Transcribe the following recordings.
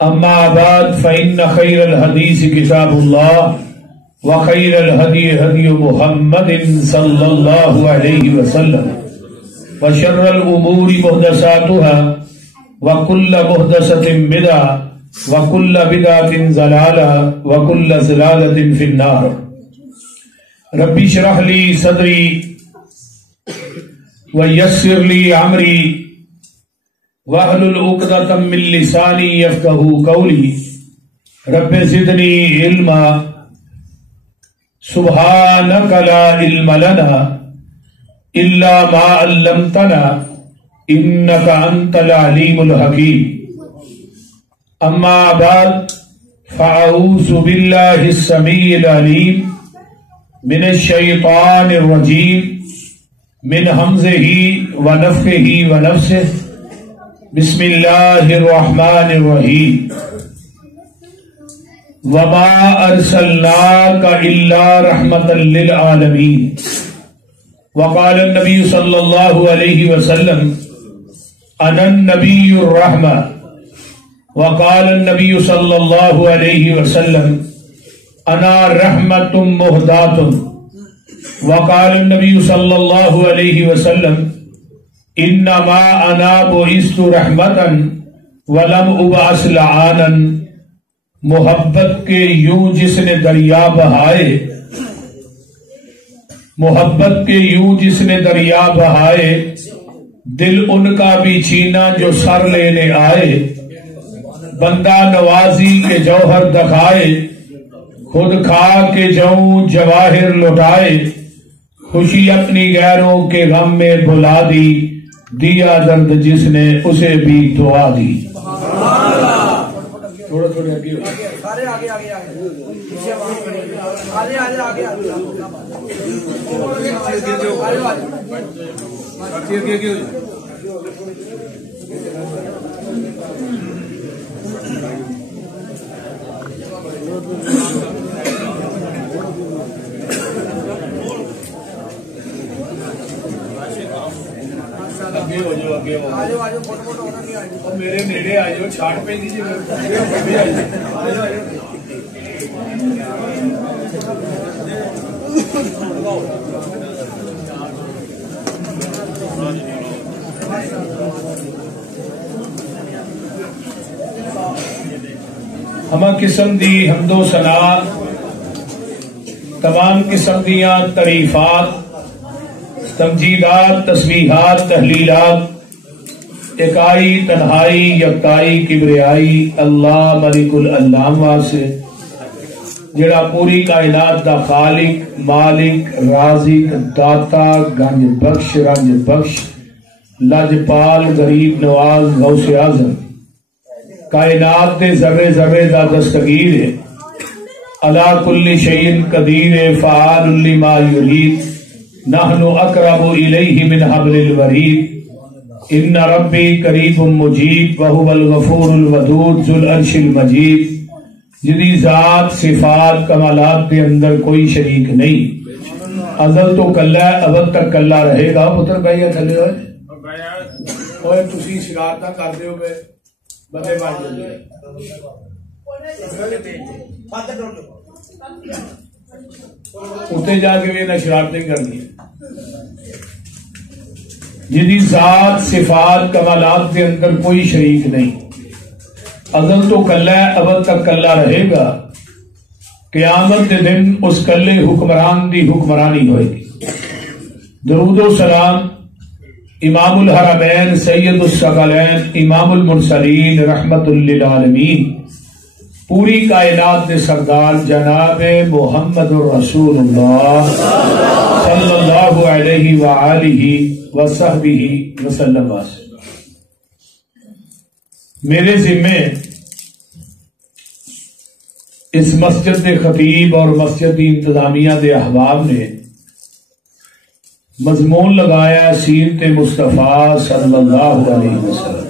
أما بعد فإن خير الحديث كتاب الله وخير الهدي هدي محمد صلى الله عليه وسلم وشر الأمور محدثاتها وكل محدثة بدعة وكل بدعة ضلالة وكل ضلالة في النار. ربي اشرح لي صدري ويسر لي أمري واحلل عقدة من لساني يفقهوا قولي. رب زدني علما سبحانك لا علم لنا إلا ما علمتنا إنك أنت العليم الحكيم. أما بعد فأعوذ بالله السميع العليم من الشيطان الرجيم من همزه ونفخه ونفسه. بسم اللہ الرحمن الرحیم. وما ارسلناک الا رحمتا للعالمین. وقال النبی صلی اللہ علیہ وسلم انا النبی الرحمہ. وقال النبی صلی اللہ علیہ وسلم انا رحمت مہدات. وقال النبی صلی اللہ علیہ وسلم انما انا بعثت رحمتا ولم ابعث لعانا. محبت کے یوں جس نے دریا بہائے، محبت کے یوں جس نے دریا بہائے، دل ان کا بھی چھینا جو سر لینے آئے. بندہ نوازی کے جوہر دکھائے، خود کھا کے جوں جواہر لٹائے. خوشی اپنی غیروں کے غم میں بھلا دی، دیا درد جس نے اسے بھی دعا دی. تھوڑا تھوڑا میرے نیڑے آ جاؤ، چھاٹ پہ دیجیے. ہمہ قسم دی حمد و ثنا، تمام قسم دیاں تعریفات، تمجیدات، تسبیحات، تحلیلات، اکائی، تنہائی، یکتائی، کبریائی اللہ ملک العلام واسطے جڑا پوری کائنات دا خالق، مالک، رازق، داتا، گنج بخش، رنج بخش، لجپال، غریب نواز، غوث اعظم، کائنات دے ذرے ذرے دا دستگیر ہے، علی کل شیء قدیر، فعال لما یرید، نحن اقرب الیہ من حبل الورید. ان ربی قریب مجیب وہو الغفور الودود ذو العرش المجید. جدی ذات، صفات، کمالات کے اندر کوئی شریک نہیں. ازل تو کلا ہے، ابد تک کلا رہے گا. پتر بھائی تھلے ہوئے تسی شرارتاں کردے ہو گئے بندے مار دے. اتنے جا کے بھی شرارتیں کرنی. جدی ذات، صفات، کمالات کے اندر کوئی شریک نہیں. ازل تو کلا ہے، ابد تک کلا رہے گا. قیامت کے دن اس کلے حکمران دی حکمرانی ہوئے گی. درود و سلام امام الحرمین سید الثقلین امام المرسلین رحمت للعالمین، پوری کائنات کے سردار جناب محمد الرسول اللہ صلی اللہ علیہ وآلہ وصحبہ وسلم. میرے ذمے اس مسجد کے خطیب اور مسجد کی انتظامیہ کے احباب نے مضمون لگایا سیرت مصطفیٰ صلی اللہ علیہ وسلم.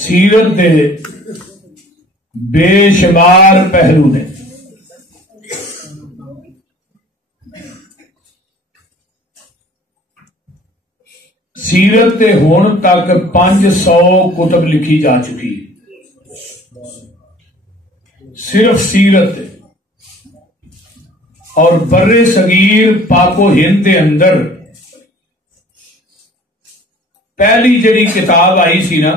سیرت دے بے شمار پہلو نے. سیرت دے ہون تک 500 کتب لکھی جا چکی. صرف سیرت اور بر صغیر پاک و ہند کے اندر پہلی جڑی کتاب آئی سی نا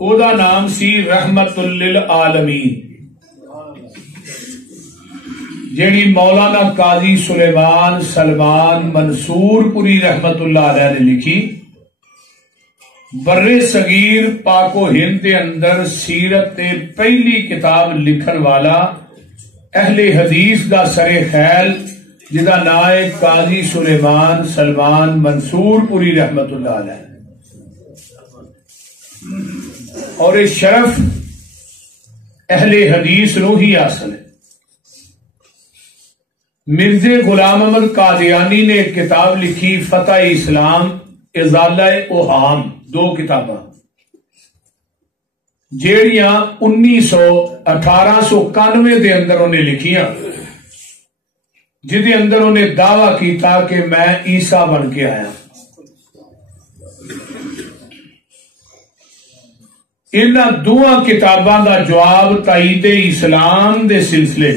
او دا نام سی رحمت للعالمین، جیڑی مولانا قاضی سلیمان سلمان منصور پوری رحمت اللہ علیہ نے لکھی۔ بر صغیر پاک و ہند کے اندر سیرت تے پہلی کتاب لکھن والا اہل حدیث دا سر خیل جدا نام ہے قاضی سلیمان سلمان منصور پوری رحمت اللہ علیہ، اور یہ شرف اہل حدیث نو ہی حاصل ہے۔ مرزا غلام احمد قادیانی نے ایک کتاب لکھی فتح اسلام ازالہ اوہام، 2 کتاباں جیڑیاں 1891 دے اندر انہیں لکھیاں، جدے اندر انہیں دعویٰ کیتا کہ میں عیسیٰ بن کے آیا۔ انہاں 2 کتاباں دا جواب تائید اسلام دے سلسلے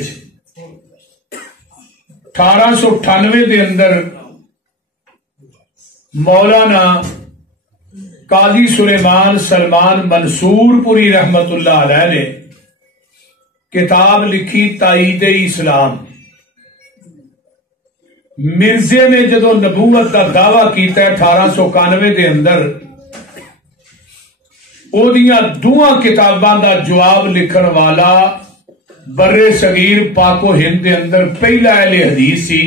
1898 دے اندر مولانا قاضی سلیمان سلمان منصور پوری رحمت اللہ علیہ نے کتاب لکھی تائید اسلام۔ مرزے نے جدو نبوت کا دعویٰ کیتا ہے 1891 دے اندر، او دیاں 2 کتاباں دا جواب لکھن والا بر صغیر پاک و ہند دے اندر پہلا اہل حدیث سی،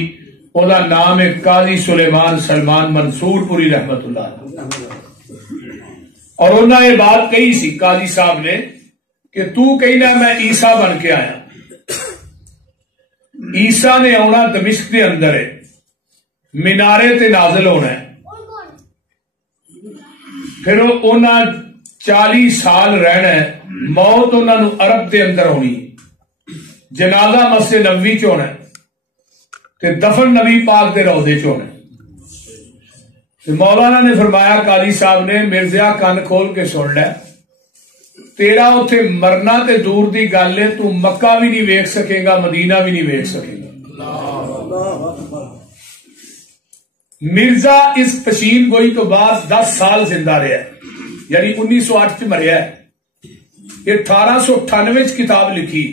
او دا نام ہے قاضی سلیمان سلمان منصور پوری رحمت اللہ علیہ۔ اور انہوں نے بات کہی سی قاضی صاحب نے کہ تو کہنا میں عیسیٰ بن کے آیا۔ عیسیٰ نے آنا دمشق کے اندر ہے، مینارے تے نازل ہونا ہے، پھر انہوں 40 سال رہنا ہے، موت انہوں نے عرب دے اندر ہونی، جنازہ مسجد نبوی چ ہونا ہے تے دفن نبی پاک دے روضے چ ہونا ہے۔ مولانا نے فرمایا قاضی صاحب نے مرزا کان کھول کے سن لے، تیرا اتنے مرنا تے دور دی گل ہے، تو مکہ بھی نہیں ویکھ سکے گا، مدینہ بھی نہیں ویکھ سکے گا۔ مرزا اس پشین گوئی تو بعد 10 سال زندہ رہا ہے، یعنی 1908 مریا ہے۔ یہ 1898 کتاب لکھی،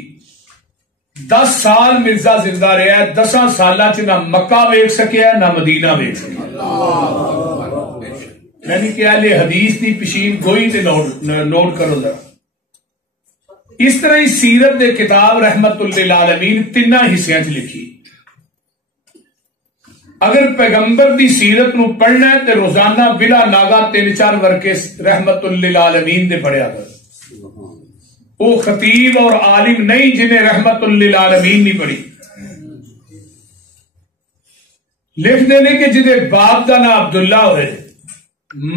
10 سال مرزا زندہ رہا ہے، 10 سالاں چ نہ مکہ ویکھ سکیا نہ مدینہ ویکھ سکیا، یعنی کہ اہل حدیث دی پشین گوئی تے نوٹ کرو ذرا۔ اس طرح ہی سیرت دے کتاب رحمت للعالمین 3 حصیاں چ لکھی۔ اگر پیغمبر دی سیرت نو پڑھنا ہے تے روزانہ بلا ناگا 3-4 ورقے رحمت للعالمین دے پڑھیا کر۔ وہ خطیب اور عالم نہیں جنہیں رحمت للعالمین نہیں پڑھی۔ لکھ دینے کہ جدے باپ دا نام عبداللہ ہوئے،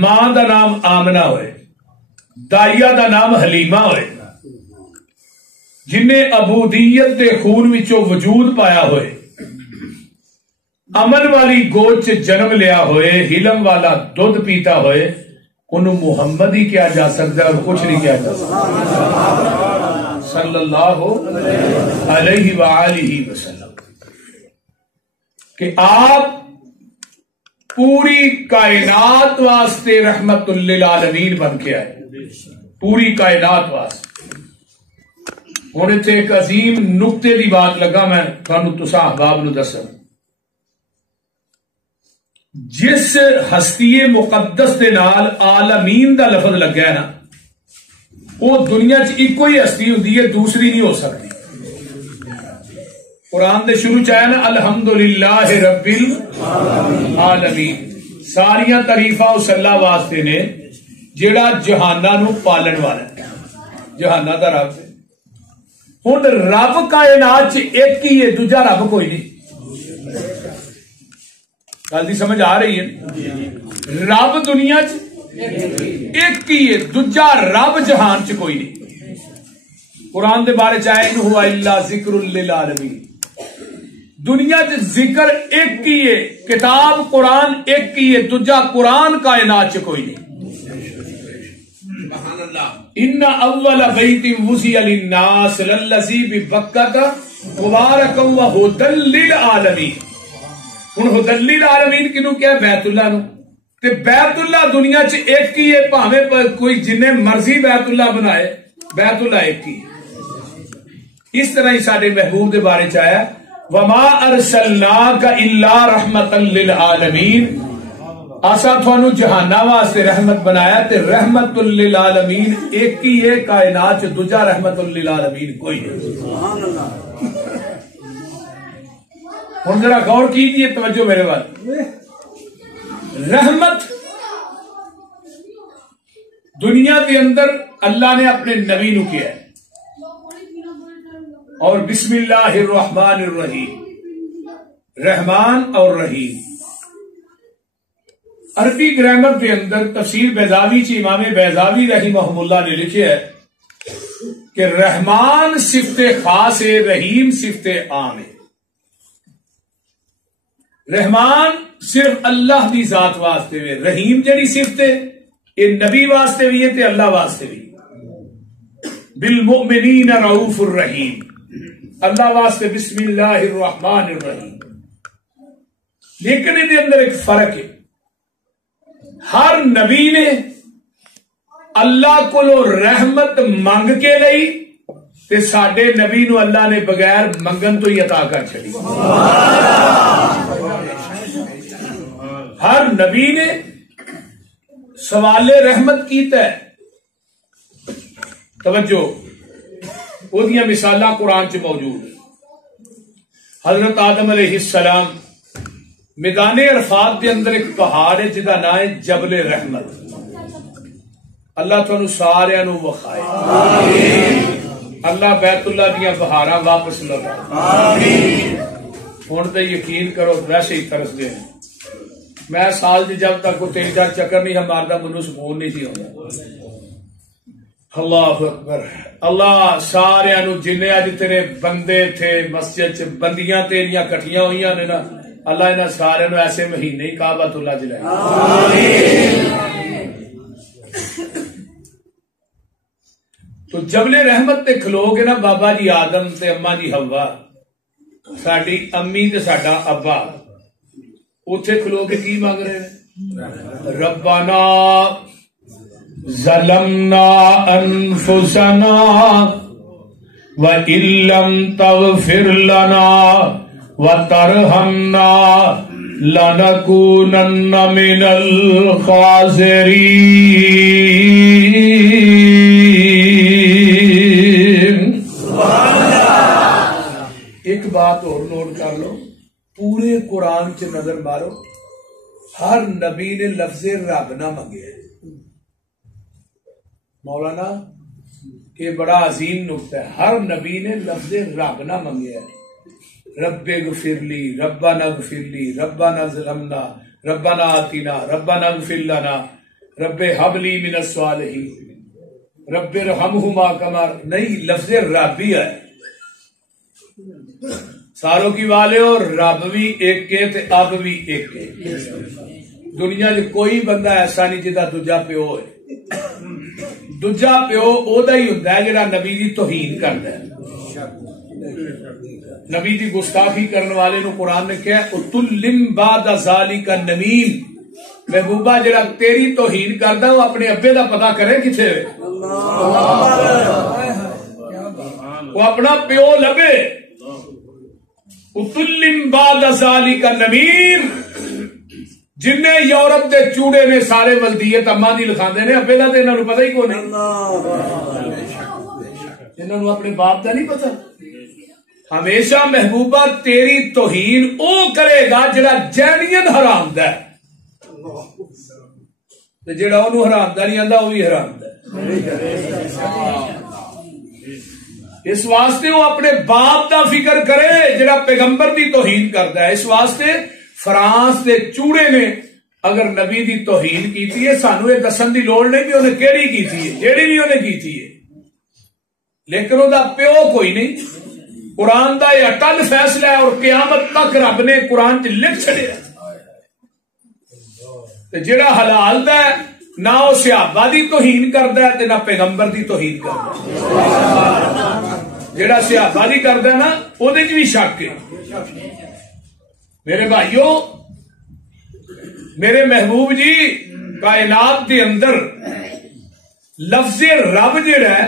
ماں دا نام آمنہ ہوئے، دائیا دا نام حلیمہ ہوئے، جنہیں عبودیت دے خون وچوں وجود پایا ہوئے، امن والی گود چ جنم لیا ہوئے، حلم والا دودھ پیتا ہوئے، انہوں محمد ہی کیا جا سکتا ہے اور کچھ نہیں کیا جا سکتا صلی اللہ علیہ وآلہ وسلم، کہ آپ پوری کائنات واسطے رحمت للعالمین بن کے آئے، پوری کائنات واسطے۔ ہوں اتنے ایک عظیم نقطے دی بات لگا میں تساں احباب نو دساں۔ جس ہستی مقدس دے نال عالمین دا لفظ لگا ہے نا، وہ دنیا چ ایک ہی ہستی ہوندی ہے، دوسری نہیں ہو سکتی۔ قرآن دے شروع چاہے نا الحمدللہ رب العالمین، ساریاں تعریفاں اس اللہ واسطے نے جڑا جہاناں نو پالن والا ہے، جہاناں دا رب ہے۔ ہن رب کائنات چ ایک ہی ہے، دوجا رب کوئی نہیں۔ گل دی سمجھ آ رہی ہے؟ رب دنیا چ ایک ہی ہے، دوجا رب جہان چ کوئی نہیں۔ قرآن دے بارے چاہے ان ہوا الا ذکر للعالمین، دنیا چ ذکر ایک ہی ہے، کتاب قرآن ایک ہی ہے، دوجا قرآن کائنات چ کوئی نہیں۔ ان اول بیت وضع للناس للذی ببکۃ مبارک وہدی للعالمین. ہن ہدی للعالمین کنوں کیا؟ بیت اللہ نو. تے بیت اللہ دنیا چ ایک ہی ہے، بھاویں کوئی جن مرضی بیت اللہ بنائے، بیت اللہ ایک ہی ہے. اس طرح ہی سارے محبوب دے بارے چ آیا وما ارسلناک الا رحمتا للعالمین، اسا تھانو جہاناں واسطے رحمت بنایا تے رحمت للعالمین ایک ہی ہے، کائنات چ دوجا رحمت للعالمین کوئی نہیں. سبحان اللہ. ہن ذرا غور کیجئے، توجہ میرے وال. رحمت دنیا کے اندر اللہ نے اپنے نبی نو کیا ہے، اور بسم اللہ الرحمن الرحیم، رحمان اور رحیم. عربی گرامر کے اندر تفسیر بیضاوی چ امام بیضاوی رحمہ اللہ نے لکھا ہے کہ رحمان صفت خاص ہے، رحیم صفت عام ہے. رحمان صرف اللہ دی ذات واسطے ہے، رحیم جڑی صفت ہے یہ نبی واسطے بھی ہے تے اللہ واسطے بھی. بالمؤمنین رؤوف الرحیم، اللہ واسطے بسم اللہ الرحمن الرحیم. لیکن یہ اندر ایک فرق ہے، ہر نبی نے اللہ کو رحمت منگ کے لئی تے ساڈے نبی نو اللہ نے بغیر منگن تو ہی عطا کر چھڑی. ہر نبی نے سوال رحمت کیتا ہے. توجہ، وہ دیاں مثالاں قرآن چ موجود ہیں. حضرت آدم علیہ السلام میدان عرفات کے اندر ایک پہاڑ ہے جدا نام ہے جبل رحمت. اللہ تانوں سارے نو وخائے، اللہ بیت اللہ دیاں بہاراں واپس لگائے. ہن تے یقین کرو ویسے ہی ترس گئے. میں سال جب تک وہ 3-4 چکر نہیں مارتا مجھے سکون نہیں سی ہوتا. اللہ اکبر. اللہ سارے نو جن اج تیرے بندے تھے مسجد چ بندیاں تیریاں کٹھیاں ہوئی نے نا، اللہ انہاں سارے نو ایسے مہینے کعبۃ اللہ جلائے. تو جبل رحمت تے کھلو گے نا بابا جی آدم تے اما جی حوا، ساڈی امی تے ساڈا ابا، اوتھے کھلو کے کی مانگ رہے ہیں؟ ربنا ظلمنا انفسنا وَإِن لَّمْ تَغْفِرْ لَنَا وَتَرْحَمْنَا لَنَكُونَنَّ مِنَ الْخَاسِرِينَ. ایک بات اور نوٹ کر لو، پورے قرآن چ نظر مارو، ہر نبی نے لفظ رب نہ منگے. مولانا یہ بڑا عظیم نقطہ ہے، ہر نبی نے لفظ رب نہ منگے. رب اغفر لی، ربنا اغفر لی، ربنا ظلمنا، ربنا آتنا، ربنا اغفر لنا، رب ہب لی من الصالحین، رب ارحمہما کما. نہیں، لفظ رب ہی ہے. ساروں کی والے اور رب بھی ایک کے تے اب بھی ایک کے. دنیا چ کوئی بندہ ایسا نہیں جدا دوجا پیو ہے. دوجا پیو او دا ہی ہوندا ہے جڑا نبی دی توہین کردا ہے. نبی دی گستاخی کرنے والے نو قرآن نے کہا اتلم بعد ذالک نمیم. محبوبہ جڑا تیری توہین کردا وہ اپنے ابے دا پتہ کرے کتھے ہے، وہ اپنا پیو لبے. اتلم بعد ذالک نمیم. جن یورپ دے چوڑے نے سارے ولدیت اما دی لکھاندے نے، ابے دا تے انہاں نوں پتہ ہی کوئی نہیں. انہاں نوں اپنے باپ دا نہیں پتہ. ہمیشہ محبوبہ تیری توہین او کرے گا جڑا جینین حرام دا ہے، تے جڑا اونوں حرام دا نہیں آندا او بھی حرام دا ہے. اس واسطے وہ اپنے باپ دا فکر کرے جڑا پیغمبر دی توہین کردا ہے. اس واسطے فرانس دے چوڑے نے اگر نبی دی توہین کیتی ہے سانو یہ دسن دی لوڑ نہیں بھی انہیں کیڑی کیتی ہے، جیڑی بھی انہیں کیتی ہے، لیکن وہ دا پیو کوئی نہیں. قرآن دا یہ اٹل فیصلہ ہے اور قیامت تک رب نے قرآن چ لکھ چھڑیا. جڑا حلال دا ہے نہ وہ صحابہ دی توہین کردا ہے تے نہ پیغمبر دی توہین کردا ہے. جڑا صحابہ دی کردا ہے نا او دے وچ بھی شک ہے. میرے بھائیو میرے محبوب جی کائنات دے اندر لفظ رب جڑا ہے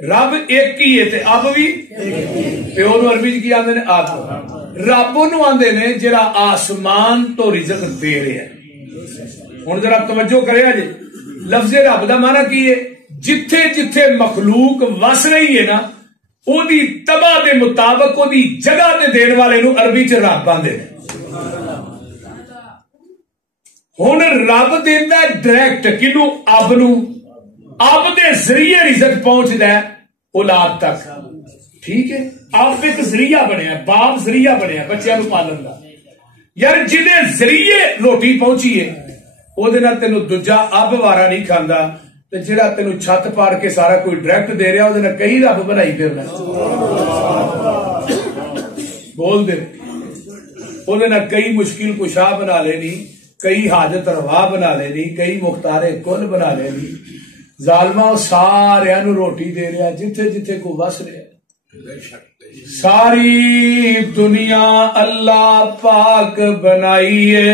رب ایک ہی ہے تے اب بھی تے اونوں عربی وچ کی آندے نے آپ رب اونوں آندے نے جڑا آسمان تو رزق دے رہا ہے. ہن ذرا توجہ کرے جی لفظ رب دا معنی کی ہے جتھے جتھے مخلوق وس رہی ہے نا او دی تباہ دے مطابق او دی جگہ تے دین والے نوں عربی چ رب آندے نے. ہن رب دیندا ہے ڈائریکٹ کینوں اب نوں اب دے ذریعے رزق پہنچدا ہے اولاد تک. ٹھیک ہے اب ایک ذریعہ بنیا باپ ذریعہ بنیا بچیاں نوں پالن دا. یار جنے ذریعے روٹی پہنچی ہے او دے نال تینوں دوجا اب وارا نہیں کھاندا تے جڑا تینوں چھت پاڑ کے سارا کوئی ڈائریکٹ دے رہا او دے نال کئی رب بنائی پھرنا بول دے او دے نال کئی مشکل کشا بنا لینی کئی حاجت روا بنا لینی کئی مختار کل بنا لینی. ظالما سارے نو روٹی دے رہا جتھے جتھے کو وس رہا. ساری دنیا اللہ پاک بنائی ہے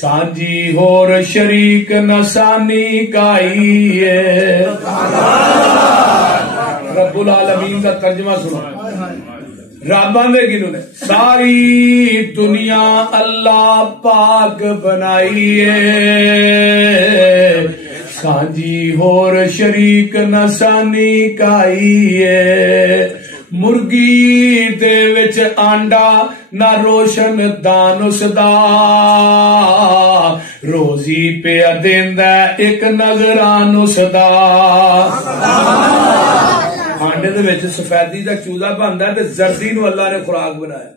سانجی ہور شریک نسانی کائی ہے. رب العالمین کا ترجمہ سنا رب آندے کینوں نے ساری دنیا اللہ پاک بنائی ہے سانجی ہور شریک نسانی کائی ہے. مرگی دے وچ آنڈا نہ روشن دانس دا روزی پیا دیندا ایک نظرانس دا. آنڈے دے وچ سفیدی دا چوزا بندا ہے تے زردی نو اللہ نے خوراک بنایا.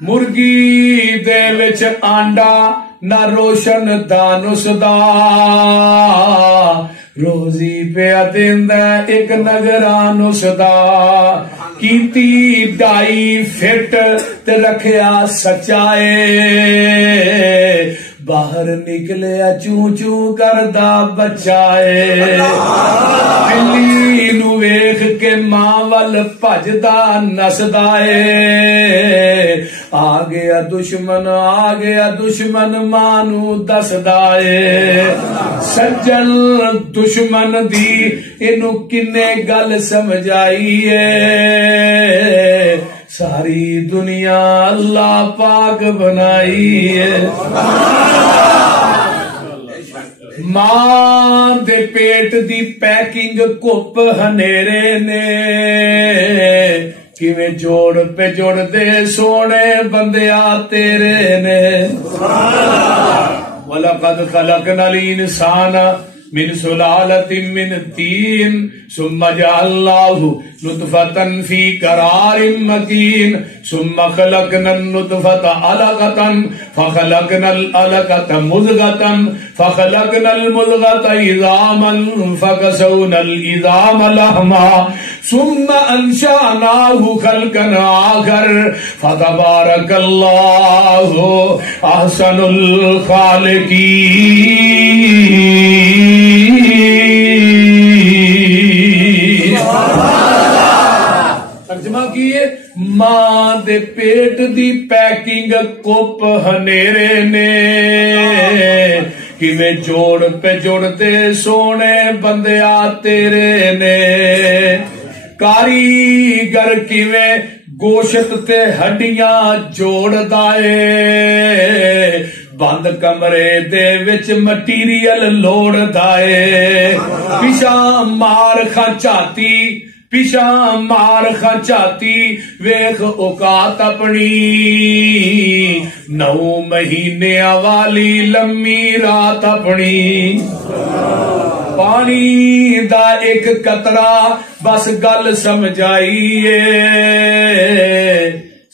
مرگی دے وچ آنڈا نہ روشن دانس دا روزی پیا دیندا ایک نگرانس دا. کیتی ڈائی فٹ تے رکھیا سچائے باہر نکلیا چوں چوں کردا بچائے. بلی نو ویکھ کے ماں ول بھجدا نسدا اے آ گیا دشمن ماں نو دسدا اے. سجن دشمن دی اینو کنے گل سمجھائی اے ساری دنیا اللہ پاک بنائی ہے. ماں دے پیٹ دی پیکنگ کپ ہنیرے نے کیویں جوڑ پہ جوڑ دے سونے بندیا تیرے نے. وَلَقَدْ خَلَقْنَا الْإِنسَانَ من سلالة من الطين ثم جعلناه نطفة في قرار مكين ثم خلقنا النطفة علقة فخلقنا العلقة مضغة فخلقنا المضغة عظاما فكسونا العظام لحما ثم أنشأناه خلقا آخر فتبارك الله أحسن الخالقين. ترجمہ کیے ماں دے پیٹ دی پیکنگ کپ ہنیرے نے کیویں جوڑ پہ جوڑ دے سونے بندیا تیرے نے. کاریگر کیویں گوشت تے ہڈیاں جوڑ دائے بند کمرے دے وچ مٹیریل لوڑ دائے. پیشا مار کھچاتی ویخ اوقات اپنی 9 مہینے والی لمبی رات اپنی. پانی دا ایک قطرہ بس گل سمجھائیے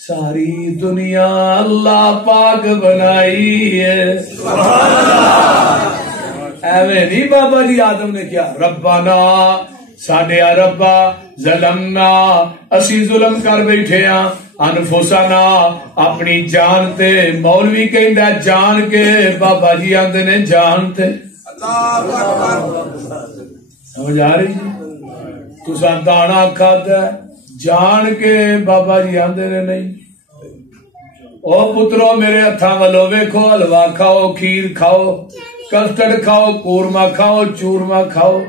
ساری دنیا اللہ پاک بنائی ہے. ایویں نہیں بابا جی آدم نے کیا ربنا ساڈے ربا ظلمنا اسی ظلم کر بیٹھے ہاں انفسنا اپنی جان تے مولوی کہندا جان کے بابا جی آندے نے جان تے سمجھ آ رہی جی تساں دانا کھادا جان کے بابا جی آندے نے نہیں او پترو میرے ہتھاں والو ویکھو حلوا کھاؤ کھیر کھاؤ کسٹرڈ کھاؤ قورمہ کھاؤ چورمہ کھاؤ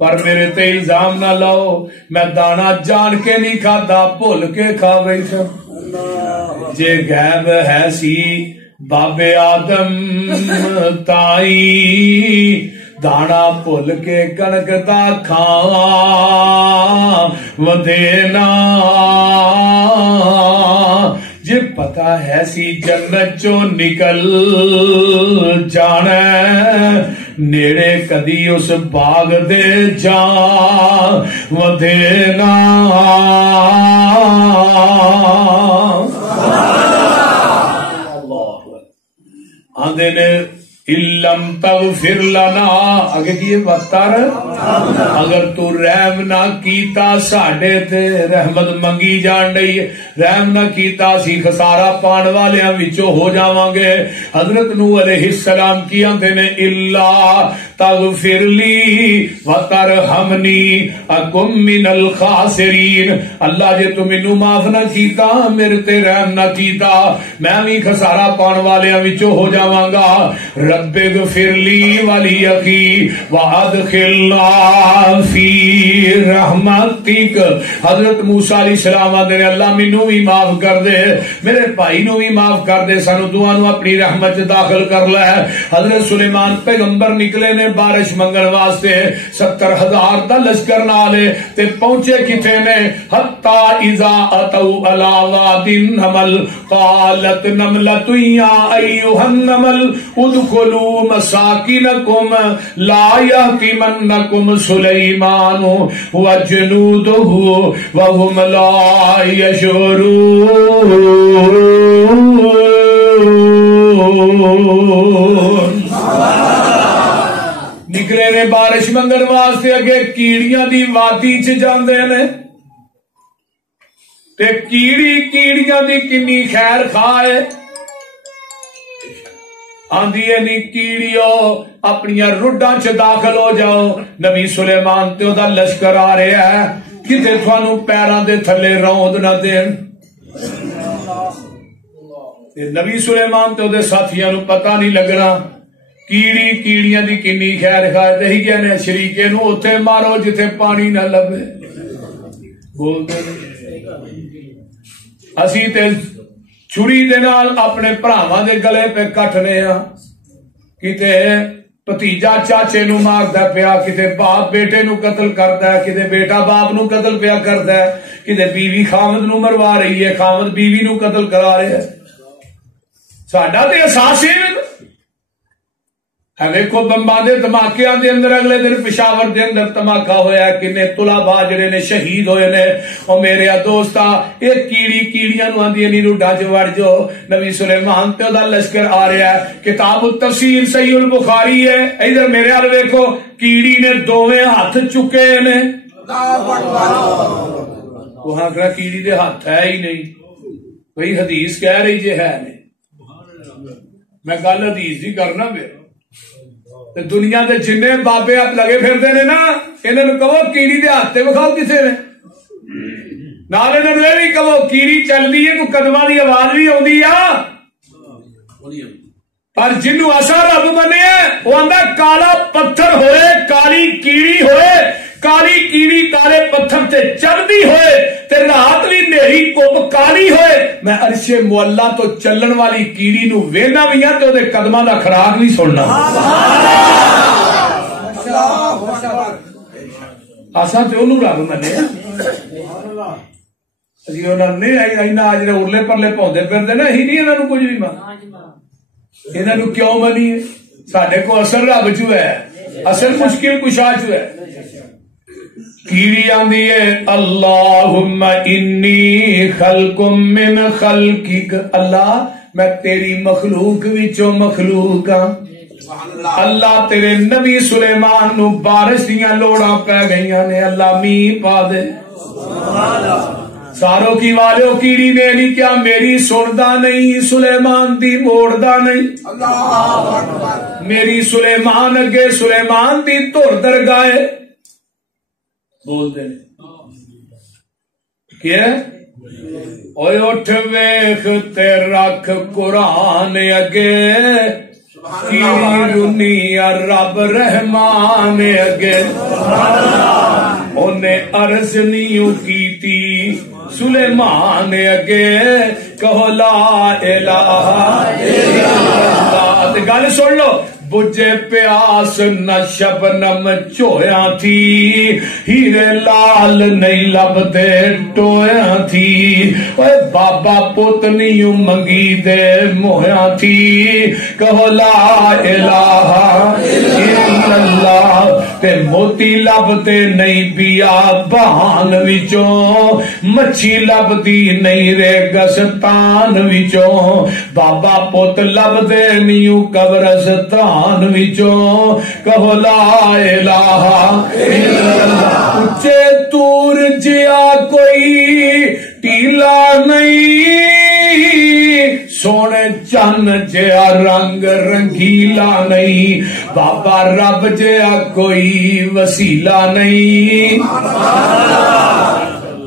پر میرے تے الزام نہ لاؤ میں دانا جان کے نہیں کھادا بھول کے کھا بیٹھا جے غیب ہے سی بابے آدم تائی دانا بھول کے کنک دا کھاواں ودینا جے پتا ہے سی جنت چو نکل جانا نیڑے کدی اس باغ دے جا ودینا آندے نے اِلَّمْ تَغْفِرْ لَنَا اگر یہ وطر اگر تو رحم نہ کیتا ساڑھے تے رحمت منگی جان رہی ہے رحم نہ کیتا سی خسارہ پان والے ہم وچو ہو جاواں گے حضرت نوح علیہ السلام کی آندے نے اللہ تغفر لی وترحمنی اکم من الخاسرین اللہ جے تو مینوں معاف نہ کیتا میرے تے رحم نہ کیتا میں بھی خسارہ پان والے ہم وچو ہو جاواں گا رب اغفر لی ولی اخی وادخلنا فی رحمتک حضرت موسیٰ علیہ السلام آدھے اللہ مینوں بھی معاف کر دے میرے بھائی نو بھی معاف کر دے سانو دعا نو اپنی رحمت داخل کر لے حضرت سلیمان پیغمبر نکلے نے بارش منگن واسطے 70,000 دا لشکر نالے تے پہنچے کتے نے حتی اذا اتو علی واد النمل قالت نملۃ یا ایھا النمل ادخلوا مساکنکم لا یحطمنکم سلیمان وجنودہ وهم لا یشعرون نکلے نے بارش منگن واسطے اگے کیڑیاں دی وادی چ جاندے نے تے کیڑی کیڑیاں دی کنی خیر کھائے آندھی نی کیڑیو اپنی رڈاں چ داخل ہو جاؤ نبی سلیمان تے دا لشکر آ رہا ہے کتے تھانو پیراں دے تھلے روند نہ دین نبی سلیمان تے دے ساتھیاں نو پتہ نہیں لگنا کیڑی کیڑیاں دی کنی خیر کھائے تے ہی کہنے شریکے نو اوتھے مارو جتھے پانی نہ لبے بولتے اسی تے چھری دے نال اپنے بھراواں دے گلے پہ کٹنے ہاں کتے بھتیجا چاچے نو ماردا پیا کتے باپ بیٹے نو قتل کردا ہے کتے بیٹا باپ نو قتل پیا کردا ہے کتے بیوی خاوند نو مروا رہی ہے خاوند بیوی نو قتل کرا رہے ہے ساڈا تے احساس ہے ویکھو بمباں دے دھماکیاں دے اندر اگلے دن پشاور دے اندر دھماکہ ہویا ہے کنے طلباء جڑے نے شہید ہوئے نے او میرے دوستا اے کیڑی کیڑیاں نو آندی نہیں روڈا چ وڑ جو نبی سلیمان تے دا لشکر آ رہا ہے کتاب التفسیر صحیح البخاری ہے ادھر میرے ال ویکھو کیڑی نے دوویں ہاتھ چکے نے وہاں کہ کیڑی دے ہاتھ ہے ہی نہیں کوئی حدیث کہہ رہی جے ہے نہیں میں گل حدیث دی کرنا پہ دنیا دے جنے بابے آپ لگے پھرتے نے نا انہوں نے کہو کیڑی دے ہاتھ وکھاؤ کسے نے نال انہوں نے بھی کہو کیڑی چلتی ہے کوئی قدماں دی آواز بھی آتی ہے پر جنوں اساں رب منے وہ آندا کالا پتھر ہوئے کالی کیڑی ہوئے کالی کیڑی کالے پتھر تے چلدی ہوئے تے رات بھی نیری کب کالی ہوئے میں عرش معلا تو چلن والی کیڑی نو وینا بھی ہاں تے او دے قدماں دا کھراک بھی سننا اساں تے اونوں رب منے اسی انہاں نے اینا جڑے ارلے پرلے پاؤندے پھردے نے اسی نہیں انہاں نو کچھ بھی انہاں نو کیوں منی ساڈے کو اصل رب جو ہے اصل مشکل کشا جو ہے کیڑی آندی ہے اللہم انی خلق من خلقک اللہ میں تیری مخلوق وچوں مخلوق ہاں اللہ تیرے نبی سلیمان نو بارش دیاں لوڑاں پہ گئیاں نے اللہ می پا دے ساروں کی والو کیڑی نے نہیں کیا میری سندا نہیں سلیمان دی موڑدا نہیں میری سلیمان اگے سلیمان دی تر درگاہ بول دے کیا اوے اٹھ ویکھ تے رکھ قرآن اگے دنیا رب رحمان اگے انہیں عرض نہیں کیتی سلیمان اگے کہو لا الہ الا اللہ گل سن لو بجے پیاس نہ شبنم چویا تھی ہیرے لال نہیں لبدے ٹویا تھی بابا پوت نہیں منگی دے مویا تھی کہو لا الہ الا اللہ تے موتی لبدے نہیں بیا بہان وچوں مچھی لبدی نہیں رے گستان وچوں بابا پوت لبدے نہیں قبرستان وچوں کہو لا الہ الا اللہ اچے تور جیا کوئی ٹیلا نہیں سونے چن جیا رنگ رنگیلا نہیں بابا رب جیا کوئی وسیلہ نہیں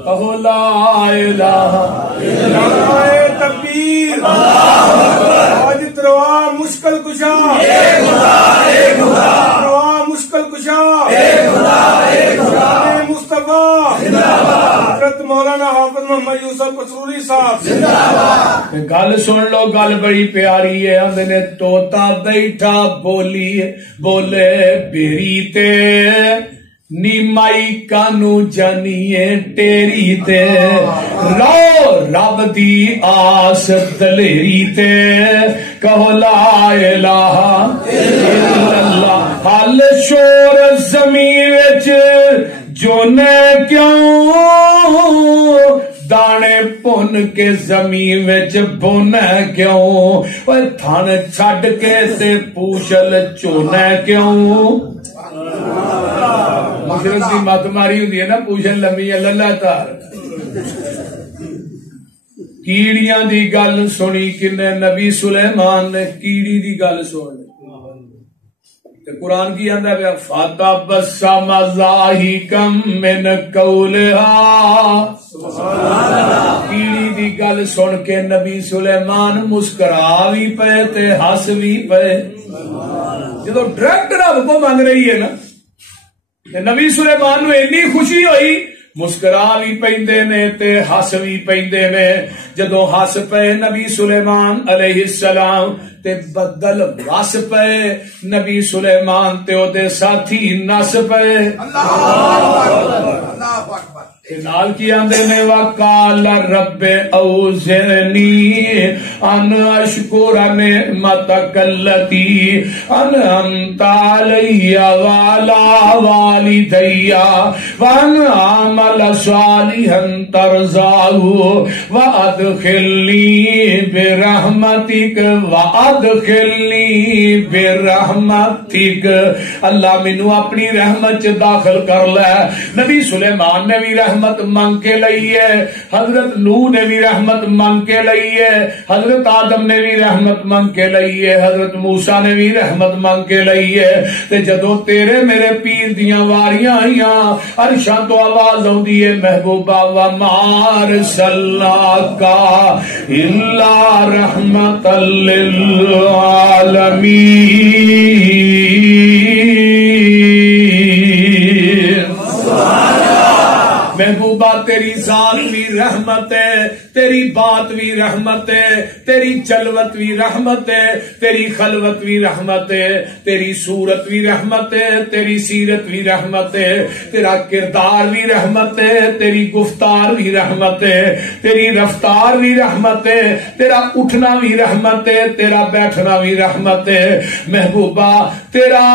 کہو لا الہ الا اللہ تکبیر آج تروا مشکل کشا تروا مشکل کشا مصطفیٰ حضرت مولانا حافظ محمد یوسف قصوری صاحب گل سن لو گل بڑی پیاری ہے اندر نے توتا بیٹھا بولی بولے بیری تے نیمائی کانو جانیے تیری تے رو رب دی آس دلیری تے کہو لا الہ الا اللہ حال شور زمین وچ جونے کیوں دانے پن کے زمین وچ بونے کیوں تھن چھڈ کے تے پوچھل چونے کیوں مشرق دی مت ماری ہوندی ہے نا پوچھن لمبی اللہ تعالی کیڑیاں دی گل سنی کنے نبی سلیمان نے کیڑی دی گل سن تے قرآن کی آندا پیا فتبسم ضاحکا من قولها سبحان اللہ کیڑی دی گل سن کے نبی سلیمان مسکرا بھی پے تے ہس بھی پے جدو ڈائریکٹ رب کو مانگ رہی ہے نا نبی سلیمان نو اتنی خوشی ہوئی مسکرا بھی پیندے نے تے ہس بھی پیندے نے جدو ہس پے نبی سلیمان علیہ السلام تے بدل وس پے نبی سلیمان تے او دے ساتھی نس پے اللہ اکبر نال کی آندے میں وقال رب اوزعنی ان اشکر نعمتک التی انعمت علی وعلی والدی وان اعمل صالحا ترضاه وادخلنی برحمتک برحمتک اللہ مینوں اپنی رحمت چ داخل کر لے نبی سلیمان نے بھی رحمت مانگ کے لئی ہے حضرت نوح نے بھی رحمت مانگ کے لئی ہے حضرت آدم نے بھی رحمت مانگ کے لئی ہے حضرت موسیٰ نے بھی رحمت مانگ کے لئی ہے تے جدو تیرے میرے پیر دیاں واریاں آئیاں عرشاں تو آواز ہوندی ہے محبوبہ وما ارسلناک الا رحمت للعالمین محبوبہ تیری ذات بھی رحمت ہے تیری بات بھی رحمت ہے تیری چلوت بھی رحمت ہے تیری خلوت بھی رحمت ہے تیری صورت بھی رحمت ہے تیری سیرت بھی رحمت ہے تیرا کردار بھی رحمت ہے تیری گفتار بھی رحمت ہے تیری رفتار بھی رحمت ہے تیرا اٹھنا بھی رحمت ہے تیرا بیٹھنا بھی رحمت ہے محبوبہ تیرا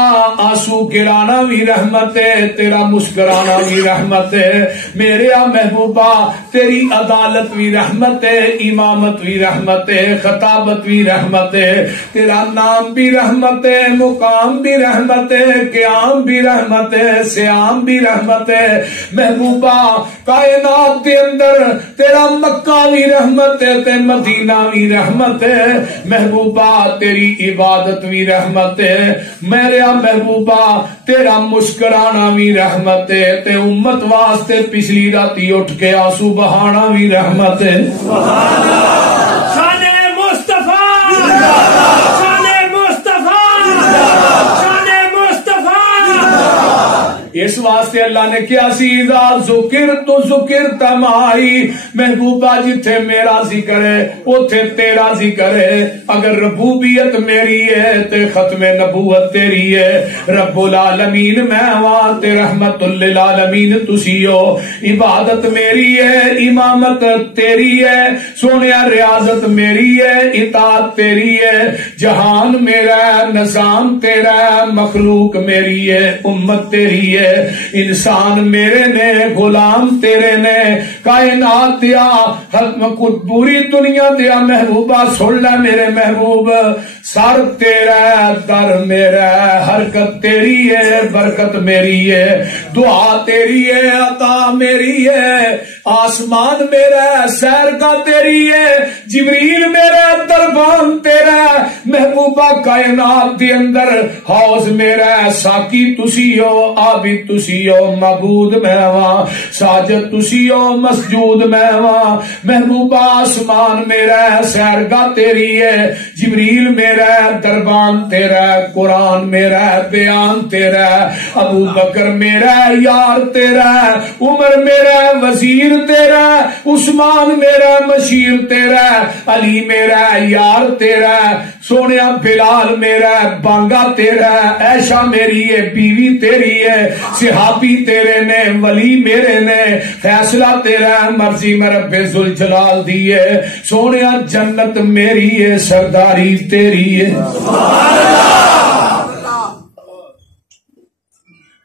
آنسو گرانا بھی رحمت ہے تیرا مسکرانا بھی رحمت ہے میرے محبوبہ تیری عدالت بھی رحمت ہے ایمان امامت بھی رحمت ہے، خطابت بھی رحمت ہے، تیرا نام بھی رحمت ہے، مقام بھی رحمت ہے، قیام بھی رحمت ہے، سیام بھی رحمت ہے۔ محبوبہ کائنات دے اندر تیرا مکہ بھی رحمت ہے تے مدینہ بھی رحمت ہے۔ محبوبہ تیری عبادت بھی رحمت ہے، میرے محبوبہ تیرا مسکرانا بھی رحمت ہے تے امت واسطے پچھلی راتی اٹھ کے آنسو بہانا بھی رحمت ہے۔ شان مصطفیٰ، شان مصطفیٰ، شان مصطفیٰ۔ اس واسطے اللہ نے کیا سی اذا ذکر تو ذکر تمائی، محبوبہ جتھے میرا ذکر ہے اوتھے تیرا ذکر ہے۔ اگر ربوبیت میری ہے تے ختم نبوت تیری ہے۔ رب العالمین میں ہاں تے رحمت للعالمین تسی ہو۔ عبادت میری ہے، امامت تیری ہے، سونیا ریاضت میری ہے، اطاعت تیری ہے۔ جہان میرا ہے، نظام تیرا ہے، مخلوق میری ہے، امت تیری ہے۔ انسان میرے نے، غلام تیرے نے، کائنات دیا پوری دنیا دیا محبوبہ سن لے میرے محبوب، سر تیرا در میرا، حرکت تیری ہے، برکت میری ہے، دعا تیری ہے، عطا میری ہے، آسمان میرا، سیر کا تیری ہے، جبریل میرا، دربان تیرا، محبوبہ کائنات دے اندر حوض میرا، ساقی تسی ہو، عابد تسی ہو، معبود میں ہاں، ساجد تسی ہو، مسجود میں ہاں۔ محبوبہ آسمان میرا، سیرگاہ تیری ہے، جبریل میرا، دربان تیرا، قرآن میرا، بیان تیرا، ابو بکر میرا، یار تیرا، عمر میرا، وزیر تیرا، عثمان میرا، مشیر تیرا، علی میرا، یار تیرا، سونیا بلال میرا، بانگا تیرا، عائشہ میری ہے، بیوی تیری ہے، صحابی تیرے نے، ولی میرے نے، فیصلہ تیرا، مرضی میں رب ذوالجلال دی ہے، سونیا جنت میری ہے، سرداری تیری ہے۔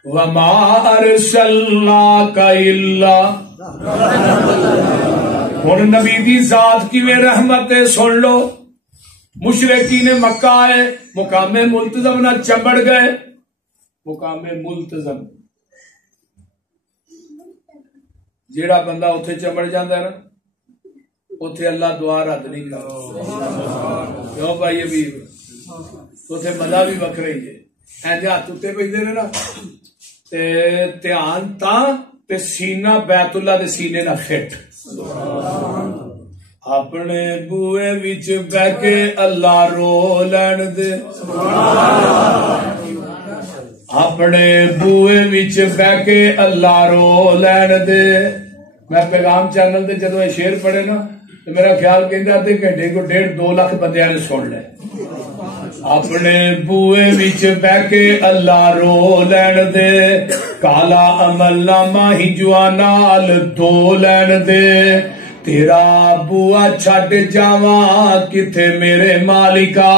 وَمَا أَرْسَلْنَاكَ إِلَّا، ہن نبی دی ذات کی میں رحمت ہے، سن لو۔ مشرکین مکہ آئے، مقام ملتزم نہ چمبڑ گئے، مقام ملتزم جیڑا بندہ اتھے چمبڑ جاندہ ہے نا اتھے اللہ دعا رد نہیں کرتا۔ کیوں بھائی ابھی اتھے مزہ بھی بکھ رہی ہے، اینجے ہاتھ اتھے پہ دے نا تے دھیان تاں تے سینہ بیت اللہ دے سینے نہ فٹ۔ اپنے بوئے وچ بہ کے اللہ رو لین دے، اپنے بوئے وچ بہ کے اللہ رو لین دے۔ میں پیغام چینل دے جدو یہ شعر پڑھے نا تو میرا خیال کہندا تے گھنٹے کو 1.5-2 لاکھ بندیاں نے سن لے۔ اپنے بوئے وچ بہ کے اللہ رو لین دے، کالا عمل نامہ ہی جوانال دھو لین دے، تیرا بوا چھڈ جاواں کتے میرے مالکا،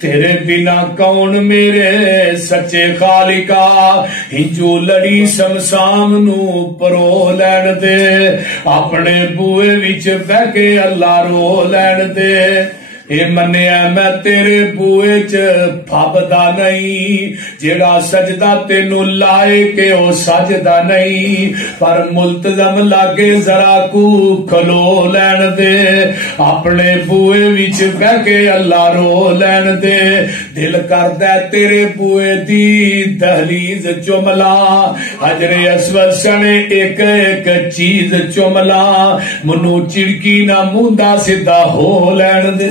تیرے بنا کون میرے سچے خالقا، ہنجو لڑی سمسام نو پرو لین دے، اپنے بوئے وچ بہ کے اللہ رو لین دے۔ اے منیا میں تیرے بوئے چ پھبدا نہیں، جیڑا سجدہ تینو لائے کہ او سجدہ نہیں، پر ملتزم لاگے ذرا کو کھلو لین دے، اپنے بوئے وچ بہ کے اللہ رو لین دے، دل کردہ تیرے بوئے دی دہلیز چملا، حجر اسود سنے ایک ایک چیز چملا، منو چڑکی نہ موندا سدھا ہو لین دے۔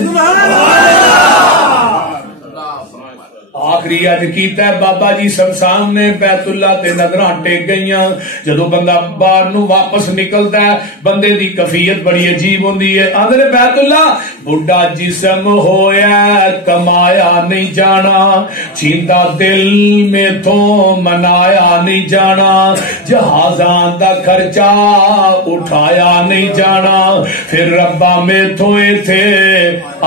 آخری اج کیتا ہے بابا جی سمسام نے بیت اللہ تے نظراں ٹیک گئیاں، جدو بندہ باہر نو واپس نکلتا ہے بندے دی کیفیت بڑی عجیب ہوندی ہے۔ آندے بیت اللہ بڈھا جسم ہویا کمایا نہیں جانا، چیندا دل میں تو منایا نہیں جانا، جہازاں دا خرچہ اٹھایا نہیں جانا، پھر ربا میں تو ایتھے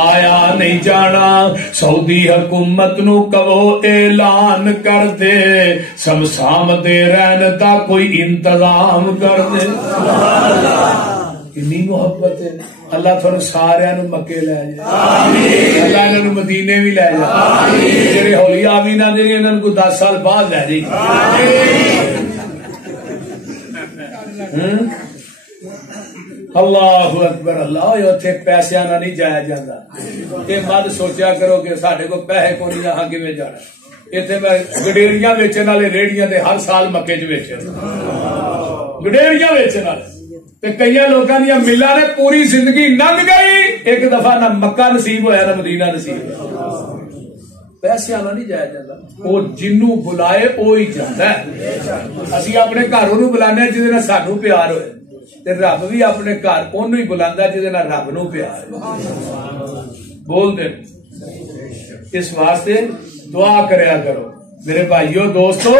آیا نہیں جانا، سعودی حکومت نو کہو اعلان کر دے، سمسام دے رہن دا کوئی انتظام کر دے۔ کنی محبت ہے، اللہ تھانوں سارے مکے لے جائے، اللہ انہوں مدینے بھی لے جائے، جڑے ہولی آمین آدھے انہوں کو 10 سال بعد لے جائے۔ اللہ اکبر، اللہ اتنے پیسے نہ نہیں جایا جاتا۔ یہ مت سوچا کرو کہ سارے کو پیسے کو نہیں ہاں کیویں جانا۔ اتنے میں گڈیریاں ویچن والے ریڑیاں تے ہر سال مکے چ ویچن، گڈیریاں ویچن والے کئی لوگوں دیا ملاں نے پوری زندگی لنگ گئی، ایک دفعہ نہ مکہ نصیب ہویا نہ مدینہ نصیب ہویا۔ پیسے نہ نہیں جایا جاتا، وہ جنوں بلائے وہی جاتا ہے۔ اسی اپنے گھروں نو بلانے جہدے نال سانوں پیار ہوئے، تے رب بھی اپنے گھر اونوں ہی بلاندا جہدے نال رب نو پیار ہوئے۔ بول دے اس واسطے دعا کریا کرو میرے بھائیو دوستو،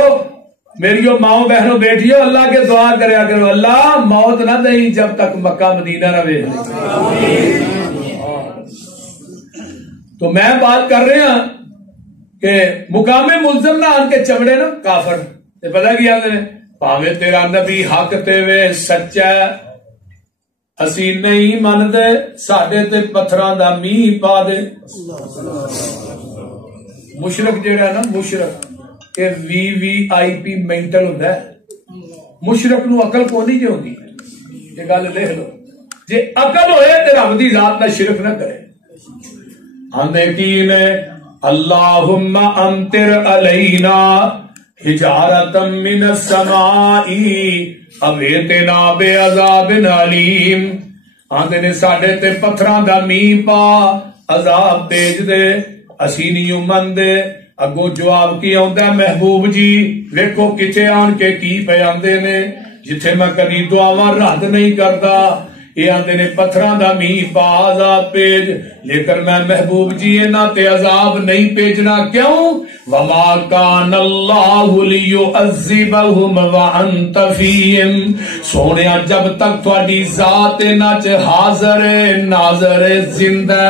میریو ماؤں بہنوں بیٹھیو، اللہ کے دعا کریا کرو، اللہ موت نہ دیں جب تک مکہ مدینہ نہ ویکھ لیں۔ تو میں بات کر رہا کہ مقام ملزم نہ آن کے چمڑے نا کافر پتا کی آدھے پاوے تیرا نبی حق تے وے سچا اسی نہیں من دے ساڈے تے پتھراں دا میہ پا دے۔ مشرک جہاں نا مشرک کہ VVIP مینٹل ہوتا ہے، مشرک نو عقل کو نہیں جو ہوتی، یہ گل لکھ لو، جے عقل ہوئے تے رب دی ذات نہ شرک نہ کرے۔ آندے کی نے اللہم امطر علینا حجارتا من السماء اویتنا بعذاب علیم، آندے نے ساڈے تے پتھراں دا میہ پا عذاب بھیج دے، اسی نہیں من دے۔ اگو جواب کی آندا محبوب جی ویکھو کتے آن کے کی پے آندے نے، جتھے میں کدی دعاواں رد نہیں کردا، یہ آندے نے پتھراں دا میہ پا عذاب بھیج، لیکن میں محبوب جی انہاں تے عذاب نہیں بھیجنا، کیوں؟ وما کان اللہ لیعذبہم وانت فیہم، سونیا جب تک تہاڈی ذات انہاں چ حاضر ناظر زندہ،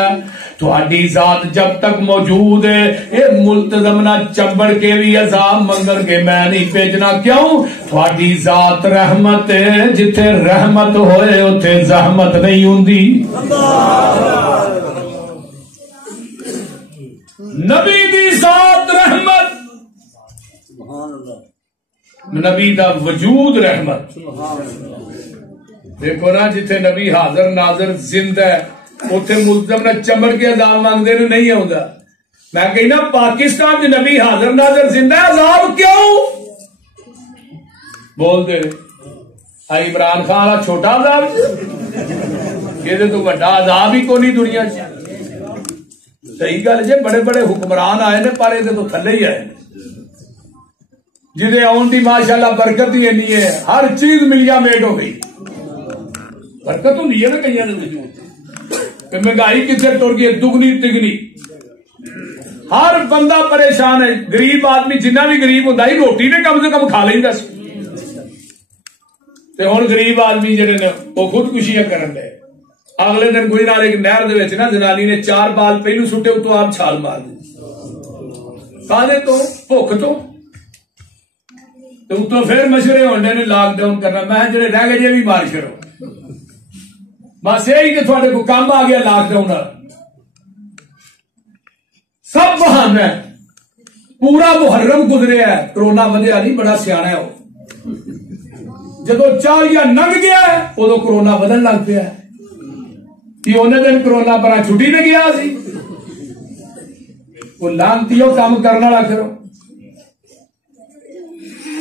تہاڈی ذات جب تک موجود ہے، اے ملتزم نہ چمبڑ کے بھی عذاب منگن کے میں نہیں بھیجنا، کیوں؟ تہاڈی ذات رحمت ہے، جتھے رحمت ہوئے اتھے زحمت نہیں ہوندی۔ نبی دی ذات رحمت، نبی دا وجود رحمت۔ دیکھو نا جتھے نبی حاضر ناظر زندہ ہے اتنے ملزم نے چمڑ کے عذاب مانگتے نہیں آتا۔ میں کہنا پاکستان میں نبی حاضر ناظر زندہ ہے، عذاب کیوں؟ بولتے عمران خان والا چھوٹا عذاب، یہ تو بڑا عذاب ہی کو نہیں دنیا سے۔ صحیح گل جی، بڑے بڑے حکمران آئے نے پر یہ تو تھلے ہی آئے جہاں آن کی ماشاءاللہ برکت ہی اینی ہے، ہر چیز ملیا میٹ ہو گئی، برکت ہوں نا کئی مہنگائی کتنے ٹر گئی، دگنی تگنی، ہر بندہ پریشان ہے۔ غریب آدمی جنہ بھی غریب ہوتا ہی روٹی نے کم سے کم کھا لینا سی، ہوں غریب آدمی جہے نے وہ خودکشیاں کرن لے۔ اگلے دن کوئی نہ ایک نہر دے وچ نا جنانی نے 4 بال پہلو سٹے اتو آپ چھال مار دی، کھانے تو بھوک تو اتو پھر مشورے ہونے نے لاک ڈاؤن کرنا، میں جڑے رہ گئے جی بھی مار چڑو، بس یہی کہ تھوڑے کو کام آ گیا لاک ڈاؤن، سب بہانا ہے۔ پورا محرم گزریا ہے، کرونا ودیا نہیں، بڑا سیاح ہے وہ، جدو چالیاں لنگ گیا ہے ادو کرونا بدن لگ پیا ہے، کہ انہیں دن کرونا پر چھٹی نے گیا سی، وہ لانتی کام کرنے والا کرو۔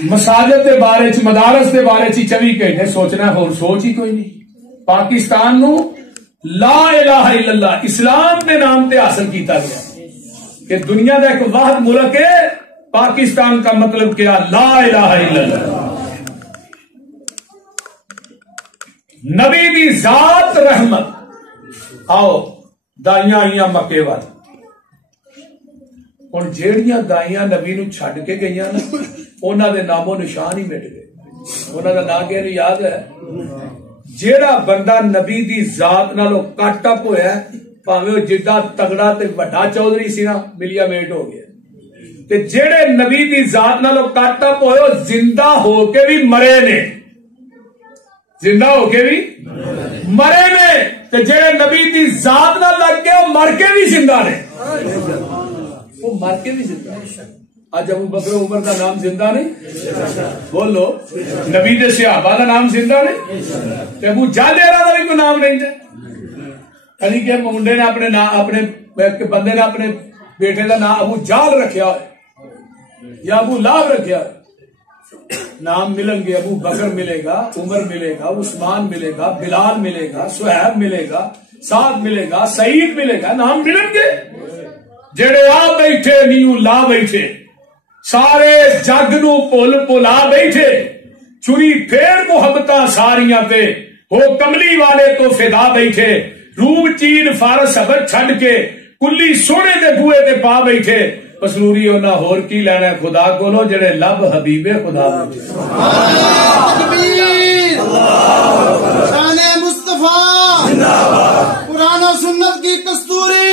مساجد کے بارے چ مدارس کے بارے 24 گھنٹے سوچنا، ہو سوچ ہی کوئی نہیں۔ پاکستان نو لا الہ الا اللہ اسلام کے نام تے حاصل کیتا گیا کہ دنیا دا ایک واحد ملک ہے، پاکستان کا مطلب کیا؟ لا الہ الا اللہ۔ نبی دی ذات رحمت۔ آؤ دائیاں آئیاں مکے وال، ہن جیڑیاں دائیاں نبی نو چھڈ کے گئیاں نا انہاں دے نام و نشان ہی مٹ گئے۔ انہاں دا نام کیا یاد ہے؟ جیڑا بندہ نبی دی ذات نالو کٹ اپ ہویا پاویں وہ جڈا تگڑا تے بڑا چودھری سی نا ملیا میٹ ہو گیا، تے جیڑے نبی دی ذات نالو کٹ اپ ہوئے وہ زندہ ہو کے بھی مرے نے، زندہ ہو کے بھی مرے نے۔ تے جڑے نبی دی ذات نہ لگ کے مر کے بھی زندہ نے، وہ مر کے بھی زندہ ہے۔ اج ابو بکر عمر دا نام زندہ نہیں؟ بولو نبی دے صحابہ دا نام زندہ نہیں؟ تے ابو جہل دا بھی کوئی نام نہیں تے کدی کہ منڈے نے اپنے بندے نے اپنے بیٹے دا نام ابو جہل رکھیا ہے یا ابو لہب رکھیا ہے، نام ملیں گے، ابو بکر ملے گا، عمر ملے گا، عثمان ملے گا، بلال ملے گا، صہیب ملے گا، سعد ملے گا، سعید ملے گا، نام ملیں گے۔ جڑے آ بیٹھے نیو لا بیٹھے، سارے جگ نو پل پلا بیٹھے، چری پھیر محبتاں ساریاں تے ہو کملی والے تو فدا بیٹھے، روم چین فارس حبش چھڈ کے کلی سونے دے بوئے تے پا بیٹھے، پسلوری ہونا ہور کی لینا خدا کولو جڑے لب حبیب خدا بیٹھے۔ شان مصطفیٰ قرآن و سنت کی کستوری،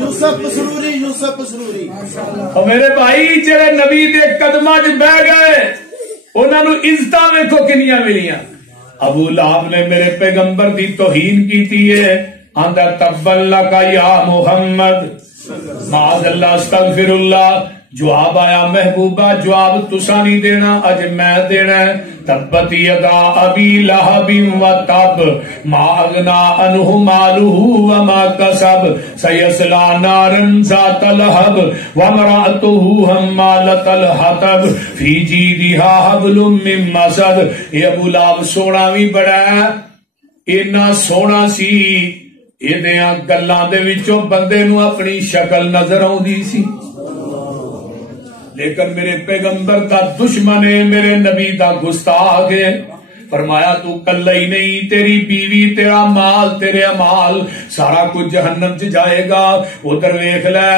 یوسف پسروری، یوسف پسروری۔ اور میرے بھائی جڑے نبی دے قدماں وچ بہ گئے انہاں نو عزتاں ویکھو کنیاں ملیاں۔ ابو لہب نے میرے پیغمبر دی توہین کیتی ہے، آندا تبا لک یا محمد، معاذ اللہ استغفر اللہ۔ جواب آیا محبوبہ جواب تسا نہیں دینا، اج میں دینا ہے۔ تبت یدا ابی لہب و تب ما اغنا عنہ مالہ وما کسب سیصلی نارا ذات لہب وامرأتہ حمالۃ الحطب فی جیدہا حبل من مسد۔ یہ ابو لہب سونا بھی بڑا ہے، اینا سونا سی ایدیاں گلاں دے وچوں بندے نو اپنی شکل نظر آؤندی سی، لیکن میرے پیغمبر دا دشمن ہے، میرے نبی دا گستاخ ہے۔ فرمایا تو کلہ ہی نہیں، تیری بیوی، تیرا مال، تیرے امال سارا کچھ جہنم چ جائے گا۔ ادھر ویکھ لے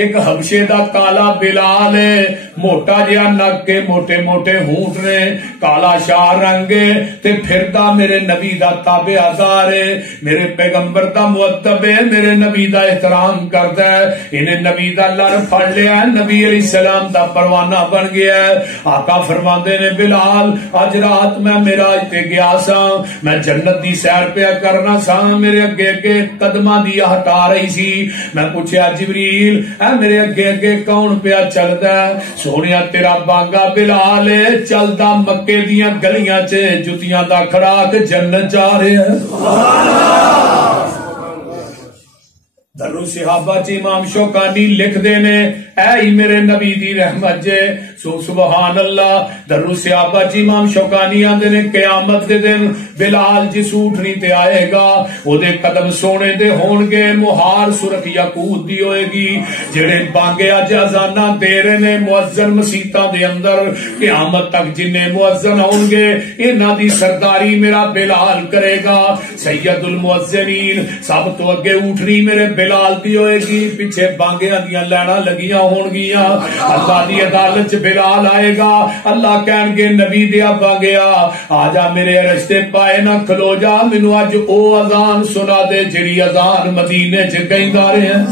ایک حبشے دا کالا بلال ہے، موٹا جہا نک کے موٹے موٹے ہونٹ نے، کالا شاہ رنگ تے پھردا میرے نبی دا تابعدار ہے، میرے پیغمبر دا مؤدب ہے، میرے نبی دا احترام کردا ہے۔ انہیں نبی دا لڑ پھڑ لیا، نبی علیہ السلام دا پروانہ بن گیا ہے۔ آقا فرماندے نے بلال اج رات میں میرا تے گیا سا، میں جنت دی سیر پہ کرنا سا، میرے اگے اگے قدماں دی ہٹا رہی سی، میں پوچھیا جبریل اے میرے اگے اگے کون پیا چلدا ہے؟ سونیا تیرا بانگا بلال چلدا مکے دیاں گلیاں چ جتیاں دا کھڑاک جنت جا رہا ہے۔ درو صحابہ چ امام شوکانی لکھ دینے اے میرے نبی دی رحمت جے سبحان اللہ۔ درو صحابہ چ امام شوکانی آندے نے قیامت دے دن بلال جس اونٹنی تے آئے گا او دے قدم سونے دے ہون گے، مہار سرخ یاقوت دی ہوئے گی۔ جڑے بانگے اج اذاناں دے رہے نے مؤذن مسیتاں دے اندر، قیامت تک جنے مؤذن ہون گے انہاں دی سرداری میرا بلال کرے گا۔ سید المؤذنین سب تو اگے اونٹنی میرے بلال دی ہوئے گی، پیچھے بانگیاں دیاں لینا لگیاں ہون گیاں۔ اللہ دی عدالت چ بلال آئے گا، اللہ کہن گے نبی دیا بانگیا آ جا میرے رشتے پائے نہ کھلو جا، مینوں اج او اذان سنا دے جڑی اذان مدینے چ گئندا رہے ہیں۔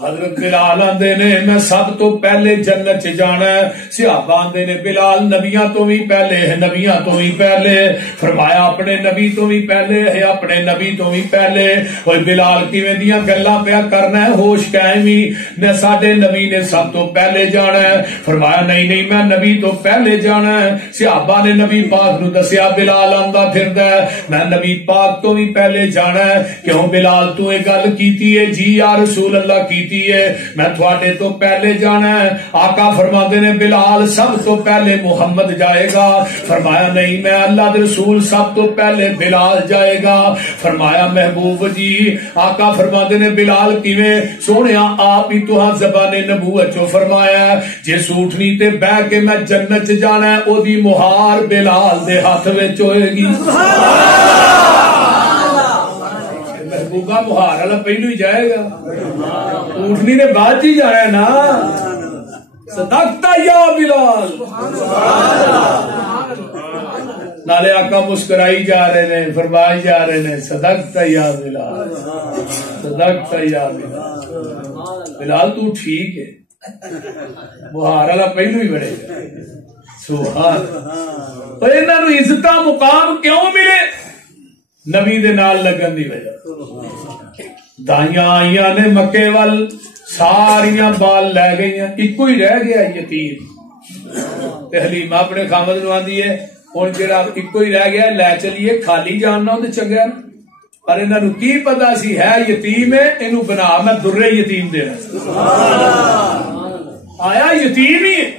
حضرت بلال آندے نے میں سب تو پہلے جنت چ جانا ہے۔ صحابہ آندے نے بلال نبیاں تو بھی پہلے ہے، نبیاں تو بھی پہلے۔ فرمایا اپنے نبی تو بھی پہلے ہے، اپنے نبی تو بھی پہلے۔ اور بلال کیویں دیاں گلاں پیا کرنا ہے، ہوش قائمی نے ساڈے نبی نے سب تو پہلے جانا ہے۔ فرمایا نہیں نہیں میں نبی تو پہلے جانا ہے۔ صحابہ نے نبی پاک نو دسیا، بلال آندا پھردا ہے میں نبی پاک تو بھی پہلے جانا ہے۔ کیوں بلال تو یہ گل کیتی ہے؟ جی یا رسول اللہ کیتی ہے، میں تھوڑے تو پہلے جانا ہے۔ آقا فرماتے نے بلال سب تو پہلے محمد جائے گا۔ فرمایا نہیں میں اللہ دے رسول سب تو پہلے بلال جائے گا۔ فرمایا محبوب جی آقا فرماتے نے بلال کیویں؟ سونیا آپ ہی تو زبان نبوت چو فرمایا جے سوٹنی تے بہ کے میں جنت جانا ہے او دی مہار بلال دے ہاتھ وچ ہوئے گی۔ محبوبہ مہار والا پہلو ہی جائے گا، اونٹنی نے بعد ہی جانا ہے نا۔ صدقتا یا بلال، نالے آقا مسکرائی جا رہے ہیں، فرمائی جا رہے ہیں صدقتا یا بلال، صدقتا یا بلال، بلال تو ٹھیک ہے، مہار والا پہلو ہی بڑھے گا۔ سبحان انہاں نوں عزت مقام کیوں ملے؟ نبی دے نال لگن دی وجہ دائیاں آئیاں نے مکے وال ساریاں بال لے گئی، ایک ہی رہ گیا یتیم، تے حلیمہ اپنے خامد نوں آندی ہے ہن جڑا ایک ہی رہ گیا لے چلیے، خالی جاننا تے چنگا نا، پر انہاں نوں کی پتا سی ہے یتیم ہے، اینوں بنا میں درے یتیم دینا، آیا یتیم ہی ہے۔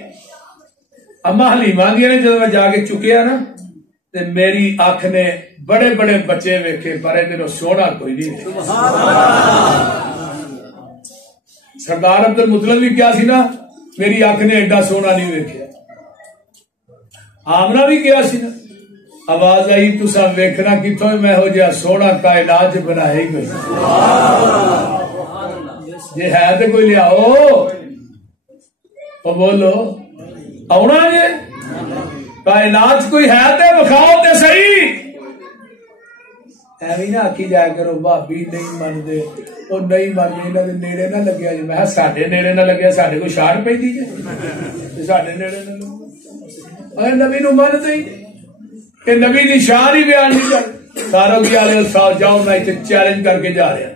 اما حلیمہ آندی نے جدوں میں جا کے چکیا نا تے میری اکھ نے بڑے بڑے بچے ویکھے پر ادھر سونا کوئی نہیں۔ سردار عبد المطلب بھی کیا سی نا، میری اکھ نے ایڈا سونا نہیں ویکھیا۔ آمنہ بھی کیا سی نا، آواز آئی تسا ویکھنا کتوں میں ہو جا سونا کائنات بنائے گئی، یہ ہے تو کوئی لیاؤ بولو آنا جی کائنات کوئی ہے تے بکھاؤ تے صحیح، ایویں نہ آکھی جایا کرو بھابی نہیں منتے وہ نہیں منتے انہاں دے نیڑے نہ لگیا جی، میں ساڈے نیڑے نہ لگیا ساڈے کوئی شار پیندی جی، ساڈے نیڑے نہ لگیا نبی نو منتے ہی کہ نبی دی شان ہی بیان نہیں کر ساروں کی والے صاحب جاؤ میں اتنے چیلنج کر کے جا رہا،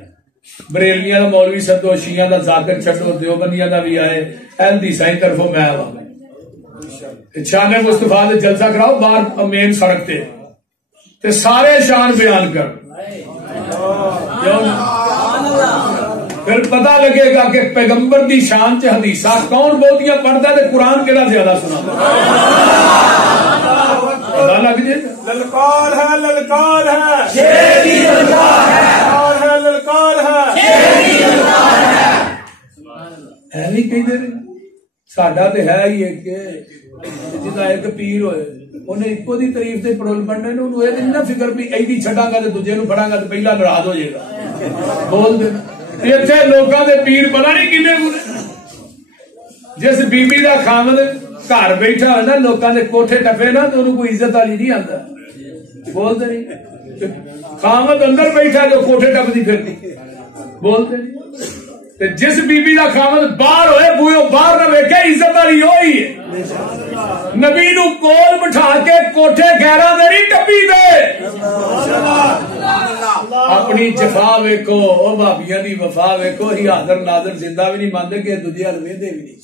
بریلیاں دا مولوی سدو، شیعہ دا ذاکر چھڈو، دیوبندیاں دا بھی آئے، اہل حدیثاں دی طرفوں میں آواں شان مصطفیٰ دے جلسہ کراؤ باہر مین سڑک تے سارے شان بیان کر، پھر پتہ لگے گا کہ پیغمبر دی شان چ حدیثاں کون بہتیاں پڑھدا تے قرآن کیڑا زیادہ سناتا، پتہ لگ جائے گا۔ للکار ہے للکار ہے شیری للکار ہے للکار ہے شیری للکار ہے، ایویں کہندے نے ساڈا تے ہے ہی ہے کہ جدا ایک پیر ہوئے انہیں ایکو دی تعریف تے پڑول پڑھنے نے، انہوں یہ نہیں فکر بھی ایدی چھڈاں گا تے دوجے نوں پڑھاں گا تے پہلا ناراض ہو جائے گا، بول دے ایتھے لوکاں دے پیر پتہ نہیں کنے برے، جس بی بی دا خامد گھر بیٹھا ہوئے نا لوکاں دے کوٹھے ٹپے نا تو انہوں کوئی عزت والی نہیں آندا، بول دے نہیں خامد اندر بیٹھا جو کوٹھے ٹپدی پھردی، بول دے نہیں جس بی بی دا خامد باہر ہوئے بوئے باہر نہ ویکھے عزت والی ہوئی ہے، نبی نو کول بٹھا کے کوٹھے گہرا دے نہیں ٹپی دے، اپنی جفا ویکھو او بھابیاں دی وفا ویکھو، ہی حاضر ناظر زندہ بھی نہیں مانتے کہ دوجے ہل ویندے بھی نہیں،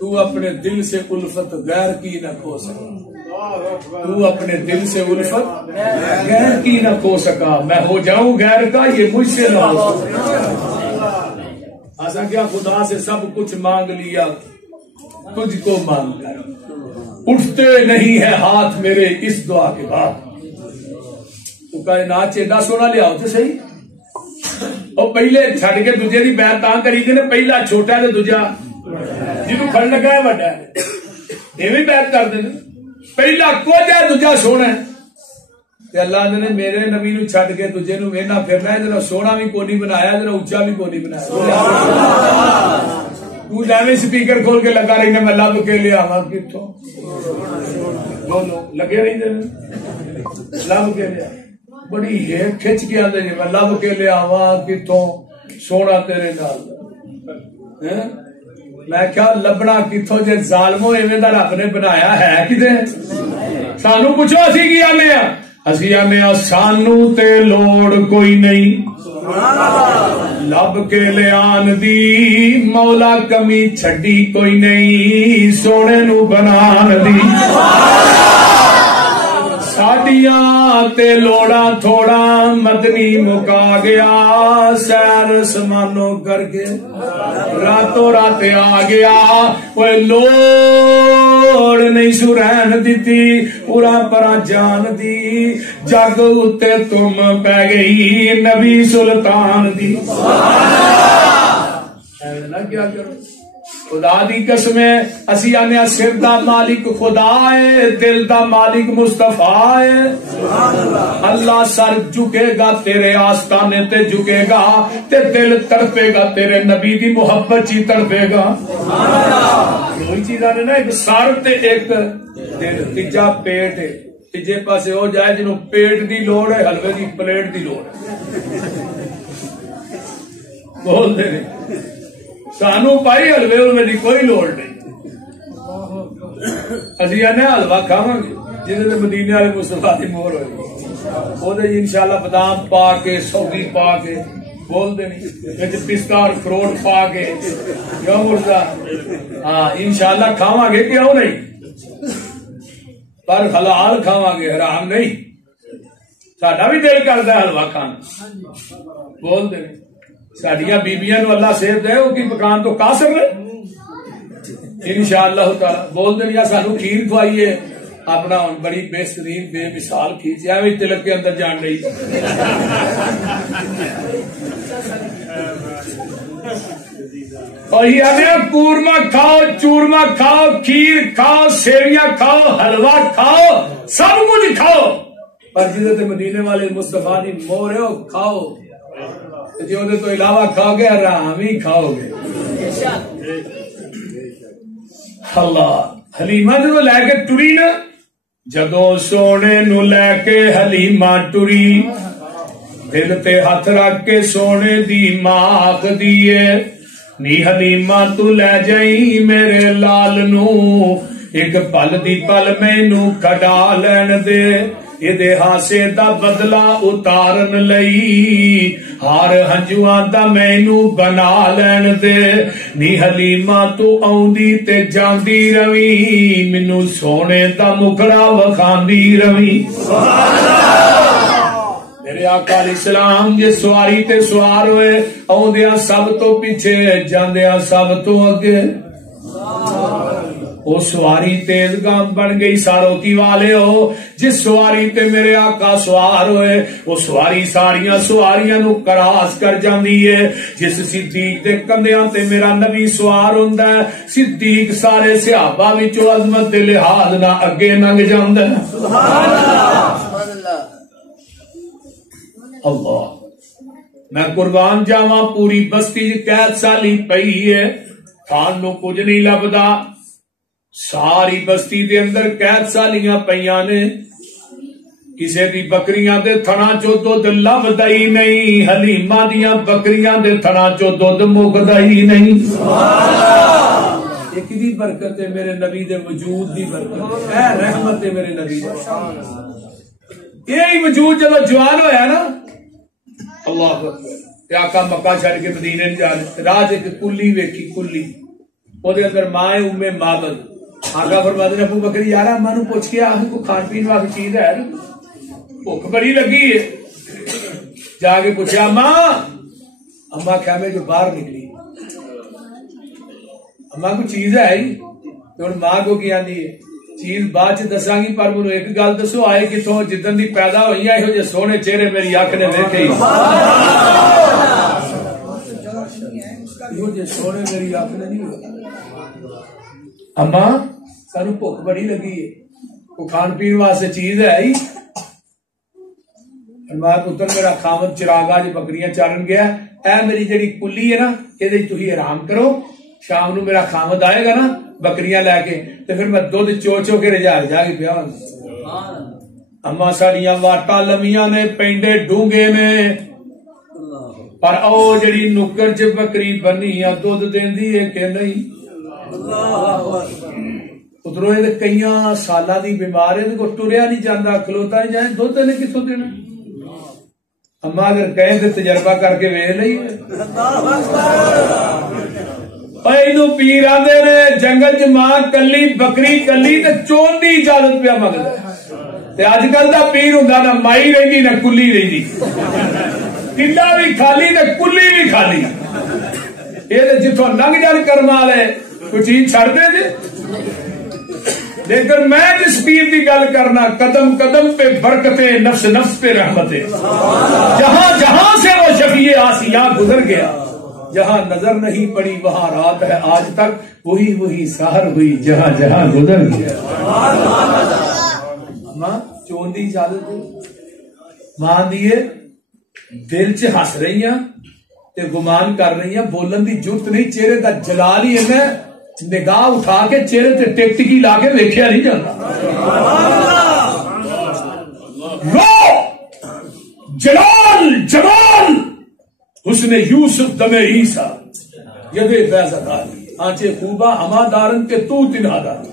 تو اپنے دل سے الفت غیر کی نہ کھو سکا، تو اپنے دل سے الفت غیر کی نہ کھو سکا، میں ہو جاؤں غیر کا یہ مجھ سے نہ ہو سکا، ایسا کیا خدا سے سب کچھ مانگ لیا تجھ کو مانگ کر، اٹھتے نہیں ہے ہاتھ میرے اس دعا کے بعد، تو کائنات چیڈا سونا لیا تو صحیح، اور پہلے چھڑ کے دوجے دی بیعت تاں کری دے نے، پہلا چھوٹا ہے تے دوجا جنوں کھڑ لگا ہے بڑا ہے، ایویں بیعت کر دے پہلا کچھ ہے دوجا سونا ہے، تے اللہ نے میرے نبی نو چھڈ کے دوجے نو وینا پھرنا ہے، ذرا سونا بھی کوئی نہیں بنایا ذرا اونچا بھی کوئی نہیں بنایا، تو ایویں سپیکر کھول کے لگا رہی نے میں لب کے لے آواں کتوں، لگے رہی لب کے لیا بڑی ہیک کھچ کے آدھے جی میں لب کے لے آواں کتوں سونا تیرے نال، میں کیا لبنا کتوں جے ظالمو ایویں دا رب نے بنایا ہے کتے، سانو پوچھو اسی کی آنے ہاں، اسی آنے ہاں سانو تے لوڑ کوئی نہیں لب کے لے آن دی، مولا کمی چھڈی کوئی نہیں سونے نو بنان دی، ساڈیاں تے لوڑا تھوڑا مدنی مکا گیا، سیر سمانو کر کے راتوں رات آ گیا، وہ لوڑ نہیں سرین دیتی پورا پرا جان دی، جگ اتے تم پہ گئی نبی سلطان دی، کیا کرو خدا دی قسمیں اسی آنے سر دا مالک خدا ہے، دل دا مالک مصطفیٰ ہے، اللہ سر جھکے گا تیرے آستانے تے جھکے گا، تے دل تڑپے گا تیرے نبی دی محبت چی تڑپے گا، دوئی چیز آنے نا ایک سر تے ایک دل، تیجا پیٹ ہے، تیجے پاسے ہو جائے جنہوں پیٹ دی لوڑ ہے حلوے دی پلیٹ دی لوڑ ہے، بول دے نہیں سانو پائی حلوے ان میں کوئی لوڑ نہیں، اسی آنے حلوا کھاواں گے جہاں مدینے والے مصطفیٰ دی مہر ہوئے وہ انشاءاللہ بادام پا کے سوگی پا کے بول دے نہیں پستہ اور اخروٹ پا کے کیوں مرزا ہاں انشاءاللہ کھاواں گے کیوں نہیں پر حلال کھاواں گے حرام نہیں ساڈا بھی دل کرتا ہے حلوا کھانا بول دے ساڈیاں بیبیاں نو اللہ صحت دے وہ کی پکان تو قاصر رہے انشاءاللہ تعالی بول دے یا سانو کھیر کھوائیے اپنا بڑی بہترین بے مثال کھیچ ایویں تلک کے اندر جان رہی قورمہ کھاؤ چورما کھاؤ کھیر کھاؤ سیویاں کھاؤ حلوہ کھاؤ سب کچھ کھاؤ پر جدے مدینے والے مصطفیٰ دی مہر ہے وہ کھاؤ جی وہ تو علاوہ کھاؤ گے حرام ہی کھاؤ گے اللہ حلیمہ جدو لے کے ٹری نا جدو سونے نو لے کے حلیمہ ٹری دل تے ہاتھ رکھ کے سونے دی ماں آکھ دیے نی حلیمہ تو لے جائی میرے لال نو ایک پل دی پل مینو کھڈا لین دے یہ ہاسے دا بدلہ اتارن لئی ہار ہنجواں دا مینو بنا لین دے نی حلیمہ تو آؤندی تے جاندی روی مینو سونے دا مکھڑا وکھاندی روی میرے آقا علیہ السلام جے سواری تے سوار ہوئے آؤندیاں سب تو پیچھے جاندیاں سب تو اگے وہ سواری تیز گام بن گئی ساروتی والے ہو جس سواری تے میرے آقا سوار ہوئے وہ سواری ساریاں سواریاں نو کراس کر جاندی ہے جس صدیق دے کندیاں تے میرا نبی سوار ہوندا ہے صدیق سارے صحابہ وچوں عظمت دے لحاظ نہ اگے لنگ جاندا ہے سبحان اللہ اللہ میں قربان جاواں پوری بستی قید سالی پئی ہے کھان نو کچھ نہیں لبدا ساری بستی دے اندر قید سالیاں پیاں نے کسے دی بکریاں دے تھنا چو دودھ لبدا ہی نہیں حلیمہ دیاں بکریاں دے تھنا چو دودھ مکدا ہی نہیں ایک دی برکت ہے میرے نبی دے وجود دی برکت اے رحمت ہے میرے نبی دے یہی وجود جب جوان ہویا نا اللہ اکبر آقا مکہ چھڑ کے مدینے جانے راج ایک کلی ویکھی کلی وہ دے اندر ماں ام معبد آقا فرماتے ہیں ابو بکر یارا ماں نو پوچھ کے آخر کو کھان پین والی چیز ہے بھوک بڑی لگی ہے جا کے پوچھا ماں اما خیمے جو باہر نکلی اما کو چیز ہے ہی تو ماں کو کیا دی ہے چیز بعد چ دساں گی پر مینوں ایک گل دسو آئے کتوں جدن دی پیدا ہوئی ہے یہو جے سونے چہرے میری اکھ نے ویکھے یہو جے سونے میری اکھ نے نہیں ویکھے اما سانو بھوک بڑی لگی ہے کو کھان پین واسطے چیز ہے ہی فرمایا پتر میرا خامد چراغا جی بکریاں چارن گیا اے میری جڑی کلی ہے نا یہ تھی آرام کرو شام نو میرا خامد آئے گا نا بکریاں لے کے تو پھر میں دودھ چو چو کے رجا کے پیا اما ساڈیاں واٹاں لمیاں نے پینڈے ڈونگے نے پر او جڑی نکر چ بکری بنی یا دودھ دیندی ہے کہ نہیں ادھروں یہ کئی سالاں دی بیمار ہے کو ٹریا نہیں جاندا کھلوتا نہیں جائے دودھ نے کتوں دینا اما اگر کہیں تو تجربہ کر کے ویکھ لئی اینو پیر آندے نے جنگل چ ماں کلی بکری کلی تے چون دی اجازت پیا منگدا تے اج کل دا پیر ہوندا نہ مائی رہندی نہ کلی رہندی کلا بھی خالی تے کلی بھی خالی اے تے جتھوں لنگ جان کرم والے کوئی چیز چھڑ دے دے لیکن میں جس پیر کی گل کرنا قدم قدم پہ برکتیں نفس نفس پہ رحمتیں جہاں جہاں سے وہ شفیع آسیاں گزر گیا جہاں نظر نہیں پڑی وہاں رات ہے آج تک وہی وہی سحر ہوئی جہاں جہاں گزر گیا ماں چون دی اجازت ماں دیے دل چ ہس رہی ہیں تے گمان کر رہی ہیں بولن دی جرت نہیں چہرے دا جلال ہی ہے نگاہ اٹھا کے چہرے تے ٹکٹکی لا کے ویکھیا نہیں جاتا رو جلال جمال حسن یوسف دم عیسیٰ یدے فیض داری آنچے خوبا ہما دارن کے تو تنہا دار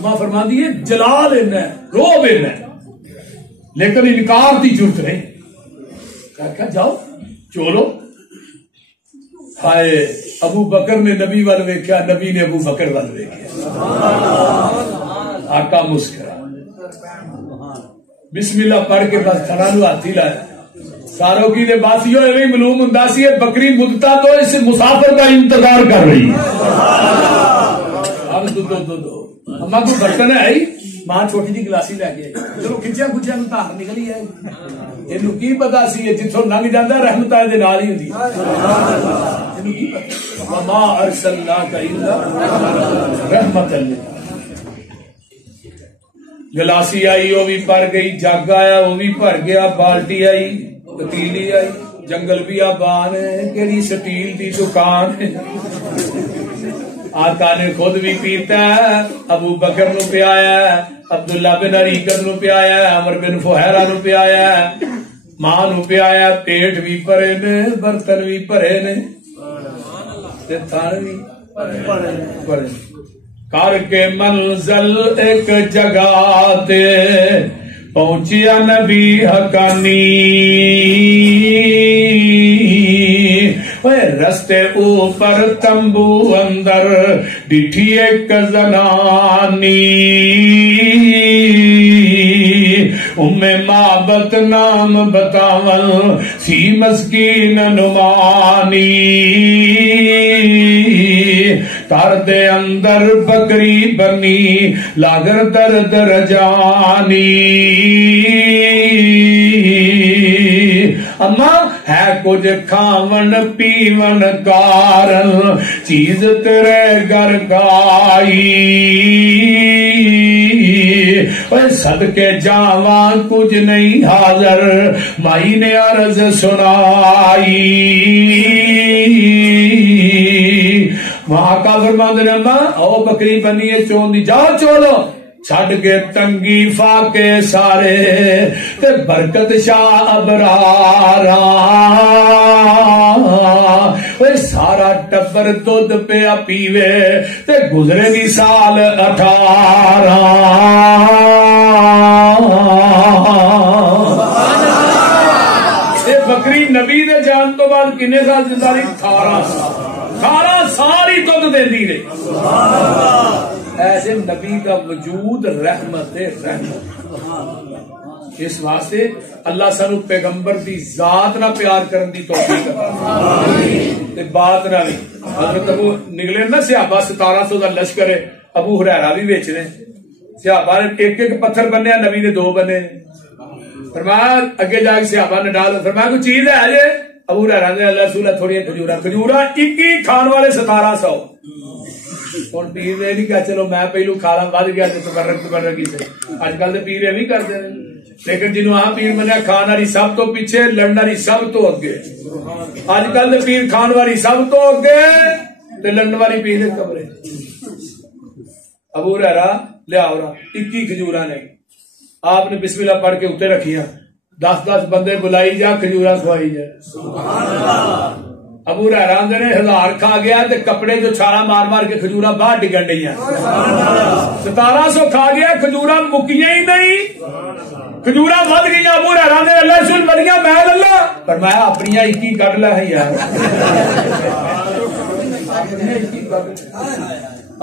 اما فرماندی ہے جلال ہے روب ہے لیکن انکار کی ضرورت نہیں. کہا جاؤ چولو. ہائے ابو بکر نے نبی وال ویکھیا, نبی نے ابو بکر وال ویکھیا. آقا مسکرا بسم اللہ پڑھ کے بس کھڑا نو ہاتھی لایا. ساروں کی لباس یہ ایویں معلوم ہوندا سی بکری مدتا تو اس مسافر کا انتظار کر رہی ہے. اب دو اما کو برتن ہے ماں چھوٹی جی گلاسی لے کے چلو کھچیا کھچیا نو تار نکلی ہے. اینو کی پتا سی جتھوں لنگ جاندا رحمت دے نال ہی ہوندی. اینو کی پتا وما ارسلناک الا رحمت للعالمین. گلاسی آئی وہ بھی بھر گئی, جگ آیا وہ بھی بھر گیا, بالٹی آئی, پتیلی آئی, جنگل بھی آبان ہے, کیڑی سٹیل دی دکان ہے. آقا نے خود بھی پیتا ہے, ابو بکر نو پیایا, عبداللہ بن اریقت نو پیایا, عمر بن فہیرہ نو پیایا, ماں نو پیایا. پیٹ بھی بھرے نے, برتن بھی بھرے نے, تے تھان بھی بھرے. کر کے منزل ایک جگہ تے پہنچیا نبی حقانی. رستے اوپر تمبو اندر ڈٹھی ایک زنانی. ام معبد نام بتاول سی مسکین نمانی. کر دے اندر بکری بنی لاگر درد رجانی. اما ہے کچھ کھاون پیون کارن چیز تیرے گھر گائی. صدقے جاواں کچھ نہیں حاضر مائی نے عرض سنائی. وہاں کا فرماندے نے ماں او بکری بنی ہے چوندی جاؤ چولو. چھڈ کے تنگی فاقے سارے تے برکت شاہ ابرارا. سارا ٹبر دودھ پیا پیوے تے گزرے گی سال 18. بکری نبی دے جان تو بعد کنے سال زندہ رہی؟ 18 سال. 18 سال ہی دودھ دیندی رہی. ایسے نبی کا وجود رحمت رحمت. اس واسطے اللہ سانو پیغمبر دی ذات نہ پیار کرن دی توفیق تے بات نہ بھی. حضرت ابو نکلے نا صحابہ 1700 دا لشکر ہے, ابو ہریرہ بھی وچ نے. صحابہ نے ایک ایک پتھر بنیا, نبی نے 2 بنے. فرمایا اگے جا کے صحابہ نے ڈال, فرمایا کوئی چیز ہے جے؟ ابو ہریرہ نے اللہ رسول تھوڑی کھجورا 21 کھان والے 1700. ہوں پیر نے نہیں کہا چلو میں پہلو کھالا ود گیا تبرک کی سے. اج کل تو پیر بھی کرتے ہیں, لیکن جنوب آ پیر منیا کھان والی سب تو پیچھے, لڑن والی سب تو اگے. اج کل تو پیر کھان والی سب تو اگے, لڑن والی پیر کمرے. ابو ہریرہ لیا 21 کھجورا نے آپ نے بسم اللہ پڑھ کے اتنے رکھیاں. 10 بندے بلائی جا, کھجورا کھوائی جا. ابو ہریرہ نے 1000 کھا گیا تے کپڑے جو چھالا مار مار کے کھجورا باہر ڈگن ڈی. 1700 کھا گیا, کھجورا مکیاں ہی نہیں, کھجورا ود گئی. ابو ہریرہ نے اللہ رسول بڑیاں میں اللہ پر میں اپنی 21 کٹ لا ہے یار.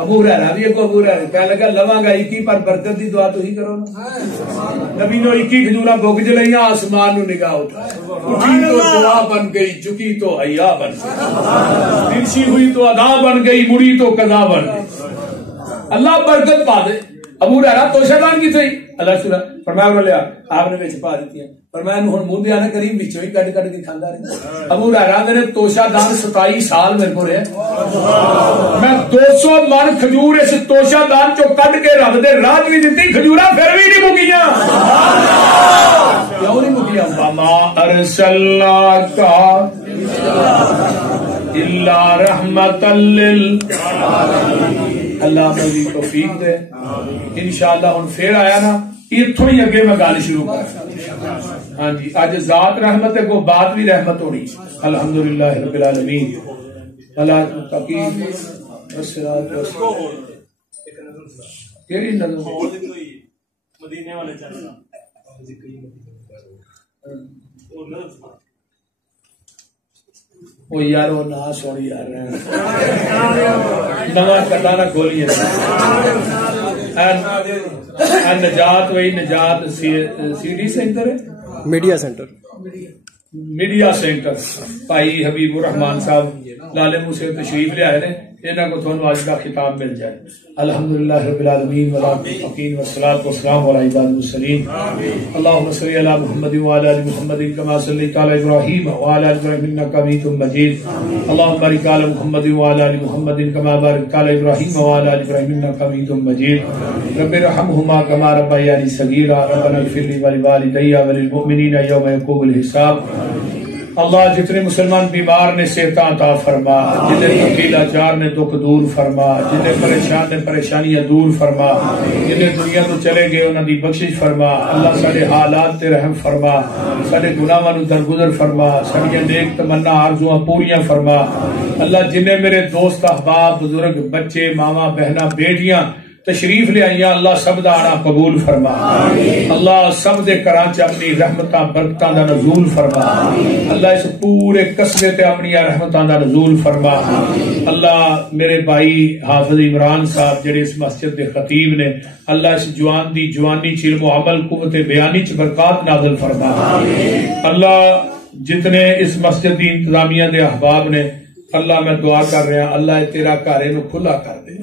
ابو ہریرہ بھی ایک ابو ہریرہ کہنے لگا لواں گا 21 پر برکت دی دعا تو ہی کرو نا. نبی نے 21 کھجورا بھوگ جلائیاں, آسمان نو نگاہ اٹھائی, اٹھی تو دعا بن گئی, جھکی تو حیا بن گئی, ترچھی ہوئی تو ادا بن گئی, مڑی تو قضا بن گئی. اللہ برکت پا دے. ابو ہریرہ توشہ دان کی تھی اللہ سنا فرمایا لیا آپ نے وچ پا دیتی ہیں. فرمایا ہن منہ دے آنے کریم وچوں ہی کٹ کٹ کے کھاندا رہے. ابو ہریرہ نے توشہ دان 27 سال میرے کو رہے. میں 200 من کھجور اس توشہ دان چو کٹ کے رب دے راہ بھی دتی, کھجورا پھر بھی نہیں مکیاں. کیوں نہیں مکیاں؟ وما ارسلناک الا رحمت للعالمین. اللہ مزید توفیق دے. انشاءاللہ ہن پھر آیا نا اتوں ہی اگے میں گل شروع کر. ہاں جی اج ذات رحمت ہے, کو بات بھی رحمت ہونی. الحمدللہ رب العالمین. اللہ تقی تیری نظر مدینے والے چلنا وہ یار وہ نہ سوڑی یار نواں کٹا نہ کھولیے نجات وہی نجات سی ڈی سینٹر ہے میڈیا سینٹر میڈیا سینٹر بھائی حبیب الرحمان صاحب لالے منہ سے تشریف لے آئے انہوں کو تھوڑا آج کا خطاب مل جائے الحمدللہ رب العالمین والصلاة والسلام علی عباد المرسلین اللہم صلی علی محمد وعلی آل محمد کما صلیت علی ابراہیم وعلی آل ابراہیم انک حمید مجید اللہم بارک علی محمد وعلی آل محمد کما بارکت علی ابراہیم وعلی آل ابراہیم انک حمید مجید رب ارحمہما کما ربیانی صغیرا ربنا اغفر لی ولوالدی وللمؤمنین یوم یقوم الحساب اللہ جتنے مسلمان بیمار نے صحت عطا فرما، جتنے تکیلا چار نے دکھ دور فرما، جتنے پریشان نے پریشانیاں دور فرما، جتنے دنیا تو چلے گئے انہاں دی بخشش فرما، اللہ سارے حالات تے رحم فرما، سارے گناہاں نو درگزر فرما، ساری نیک تمنا آرزواں پوریاں فرما، اللہ جنہیں میرے دوست احباب بزرگ بچے ماما بہنا بیٹیاں تشریف لے آئیاں اللہ سب دا آنا قبول فرما، اللہ سب دے کرانچ اپنی رحمتاں برکتاں دا نزول فرما، اللہ اس پورے قصبے تے اپنی رحمتاں دا نزول فرما، اللہ میرے بھائی حافظ عمران صاحب جڑے اس مسجد دے خطیب نے اللہ اس جوان دی جوانی چ علم و عمل قوت بیانی چ برکات نازل فرما، اللہ جتنے اس مسجد دی انتظامیہ دے احباب نے اللہ میں دعا کر رہا ہوں اللہ تیرا گھر نو کھلا کر دے،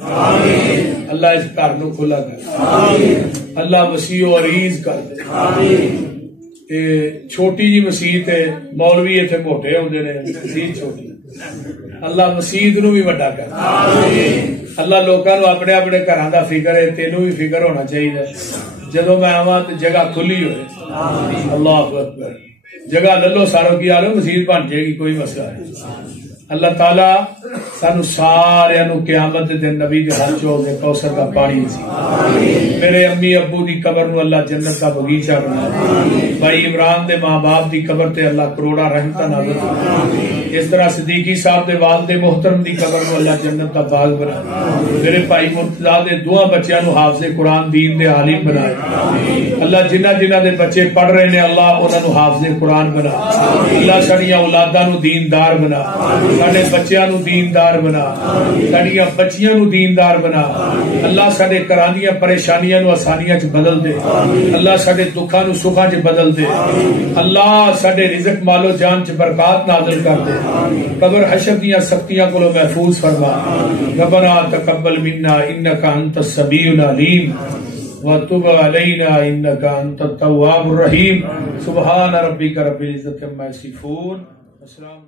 اللہ اس گھر نو کھلا کر دے، اللہ وسیع و عریض کر دے، چھوٹی جی مسجد ہے مولوی اتنے موٹے ہوندے نے مسجد چھوٹی، اللہ مسجد نو بھی بڑا کر دے، اللہ لوکاں نو اپنے اپنے گھراں دا فکر ہے تینوں بھی فکر ہونا چاہیے جدوں میں آواں تے جگہ کھلی ہوئے، اللہ اکبر جگہ للو سارو کی آلو مسجد بن جائے گی کوئی مسئلہ نہیں، اللہ تعالیٰ سانو سارے نو قیامت دن نبی دے ہاتھ چوں دے کوثر دا پانی سی، میرے امی ابو دی قبر نو اللہ جنت دا باغیچہ بنا، بھائی عمران دے ماں باپ دی قبر تے اللہ کروڑا رحمتاں نازل فرما، اس طرح صدیقی صاحب دے والد محترم دی قبر نو اللہ جنت دا باغ بنا، میرے بھائی مرتضیٰ دے دوہاں بچیاں نو حافظ قرآن دین دے عالم بنائے، اللہ جنہ جنہ دے بچے پڑھ رہے نے اللہ انہاں نو حافظ قرآن بنا، اللہ ساڈیاں اولاداں نو دیندار بنا، ساڈے بچیاں نو دیندار بنا، ساڈیاں بچیاں نو دیندار بنا، اللہ ساڈے گھراں دیاں پریشانیاں نو آسانیاں چ بدل دے، اللہ ساڈے دکھاں نو سکھاں چ بدل دے، اللہ ساڈے رزق مال و جان چ برکات نازل کر دے، قبر حشر دیاں سختیاں کولوں محفوظ فرما، ربنا تقبل منا انک انت السمیع العلیم وتب علینا انک انت التواب الرحیم، سبحان ربک رب العزۃ عما یصفون، السلام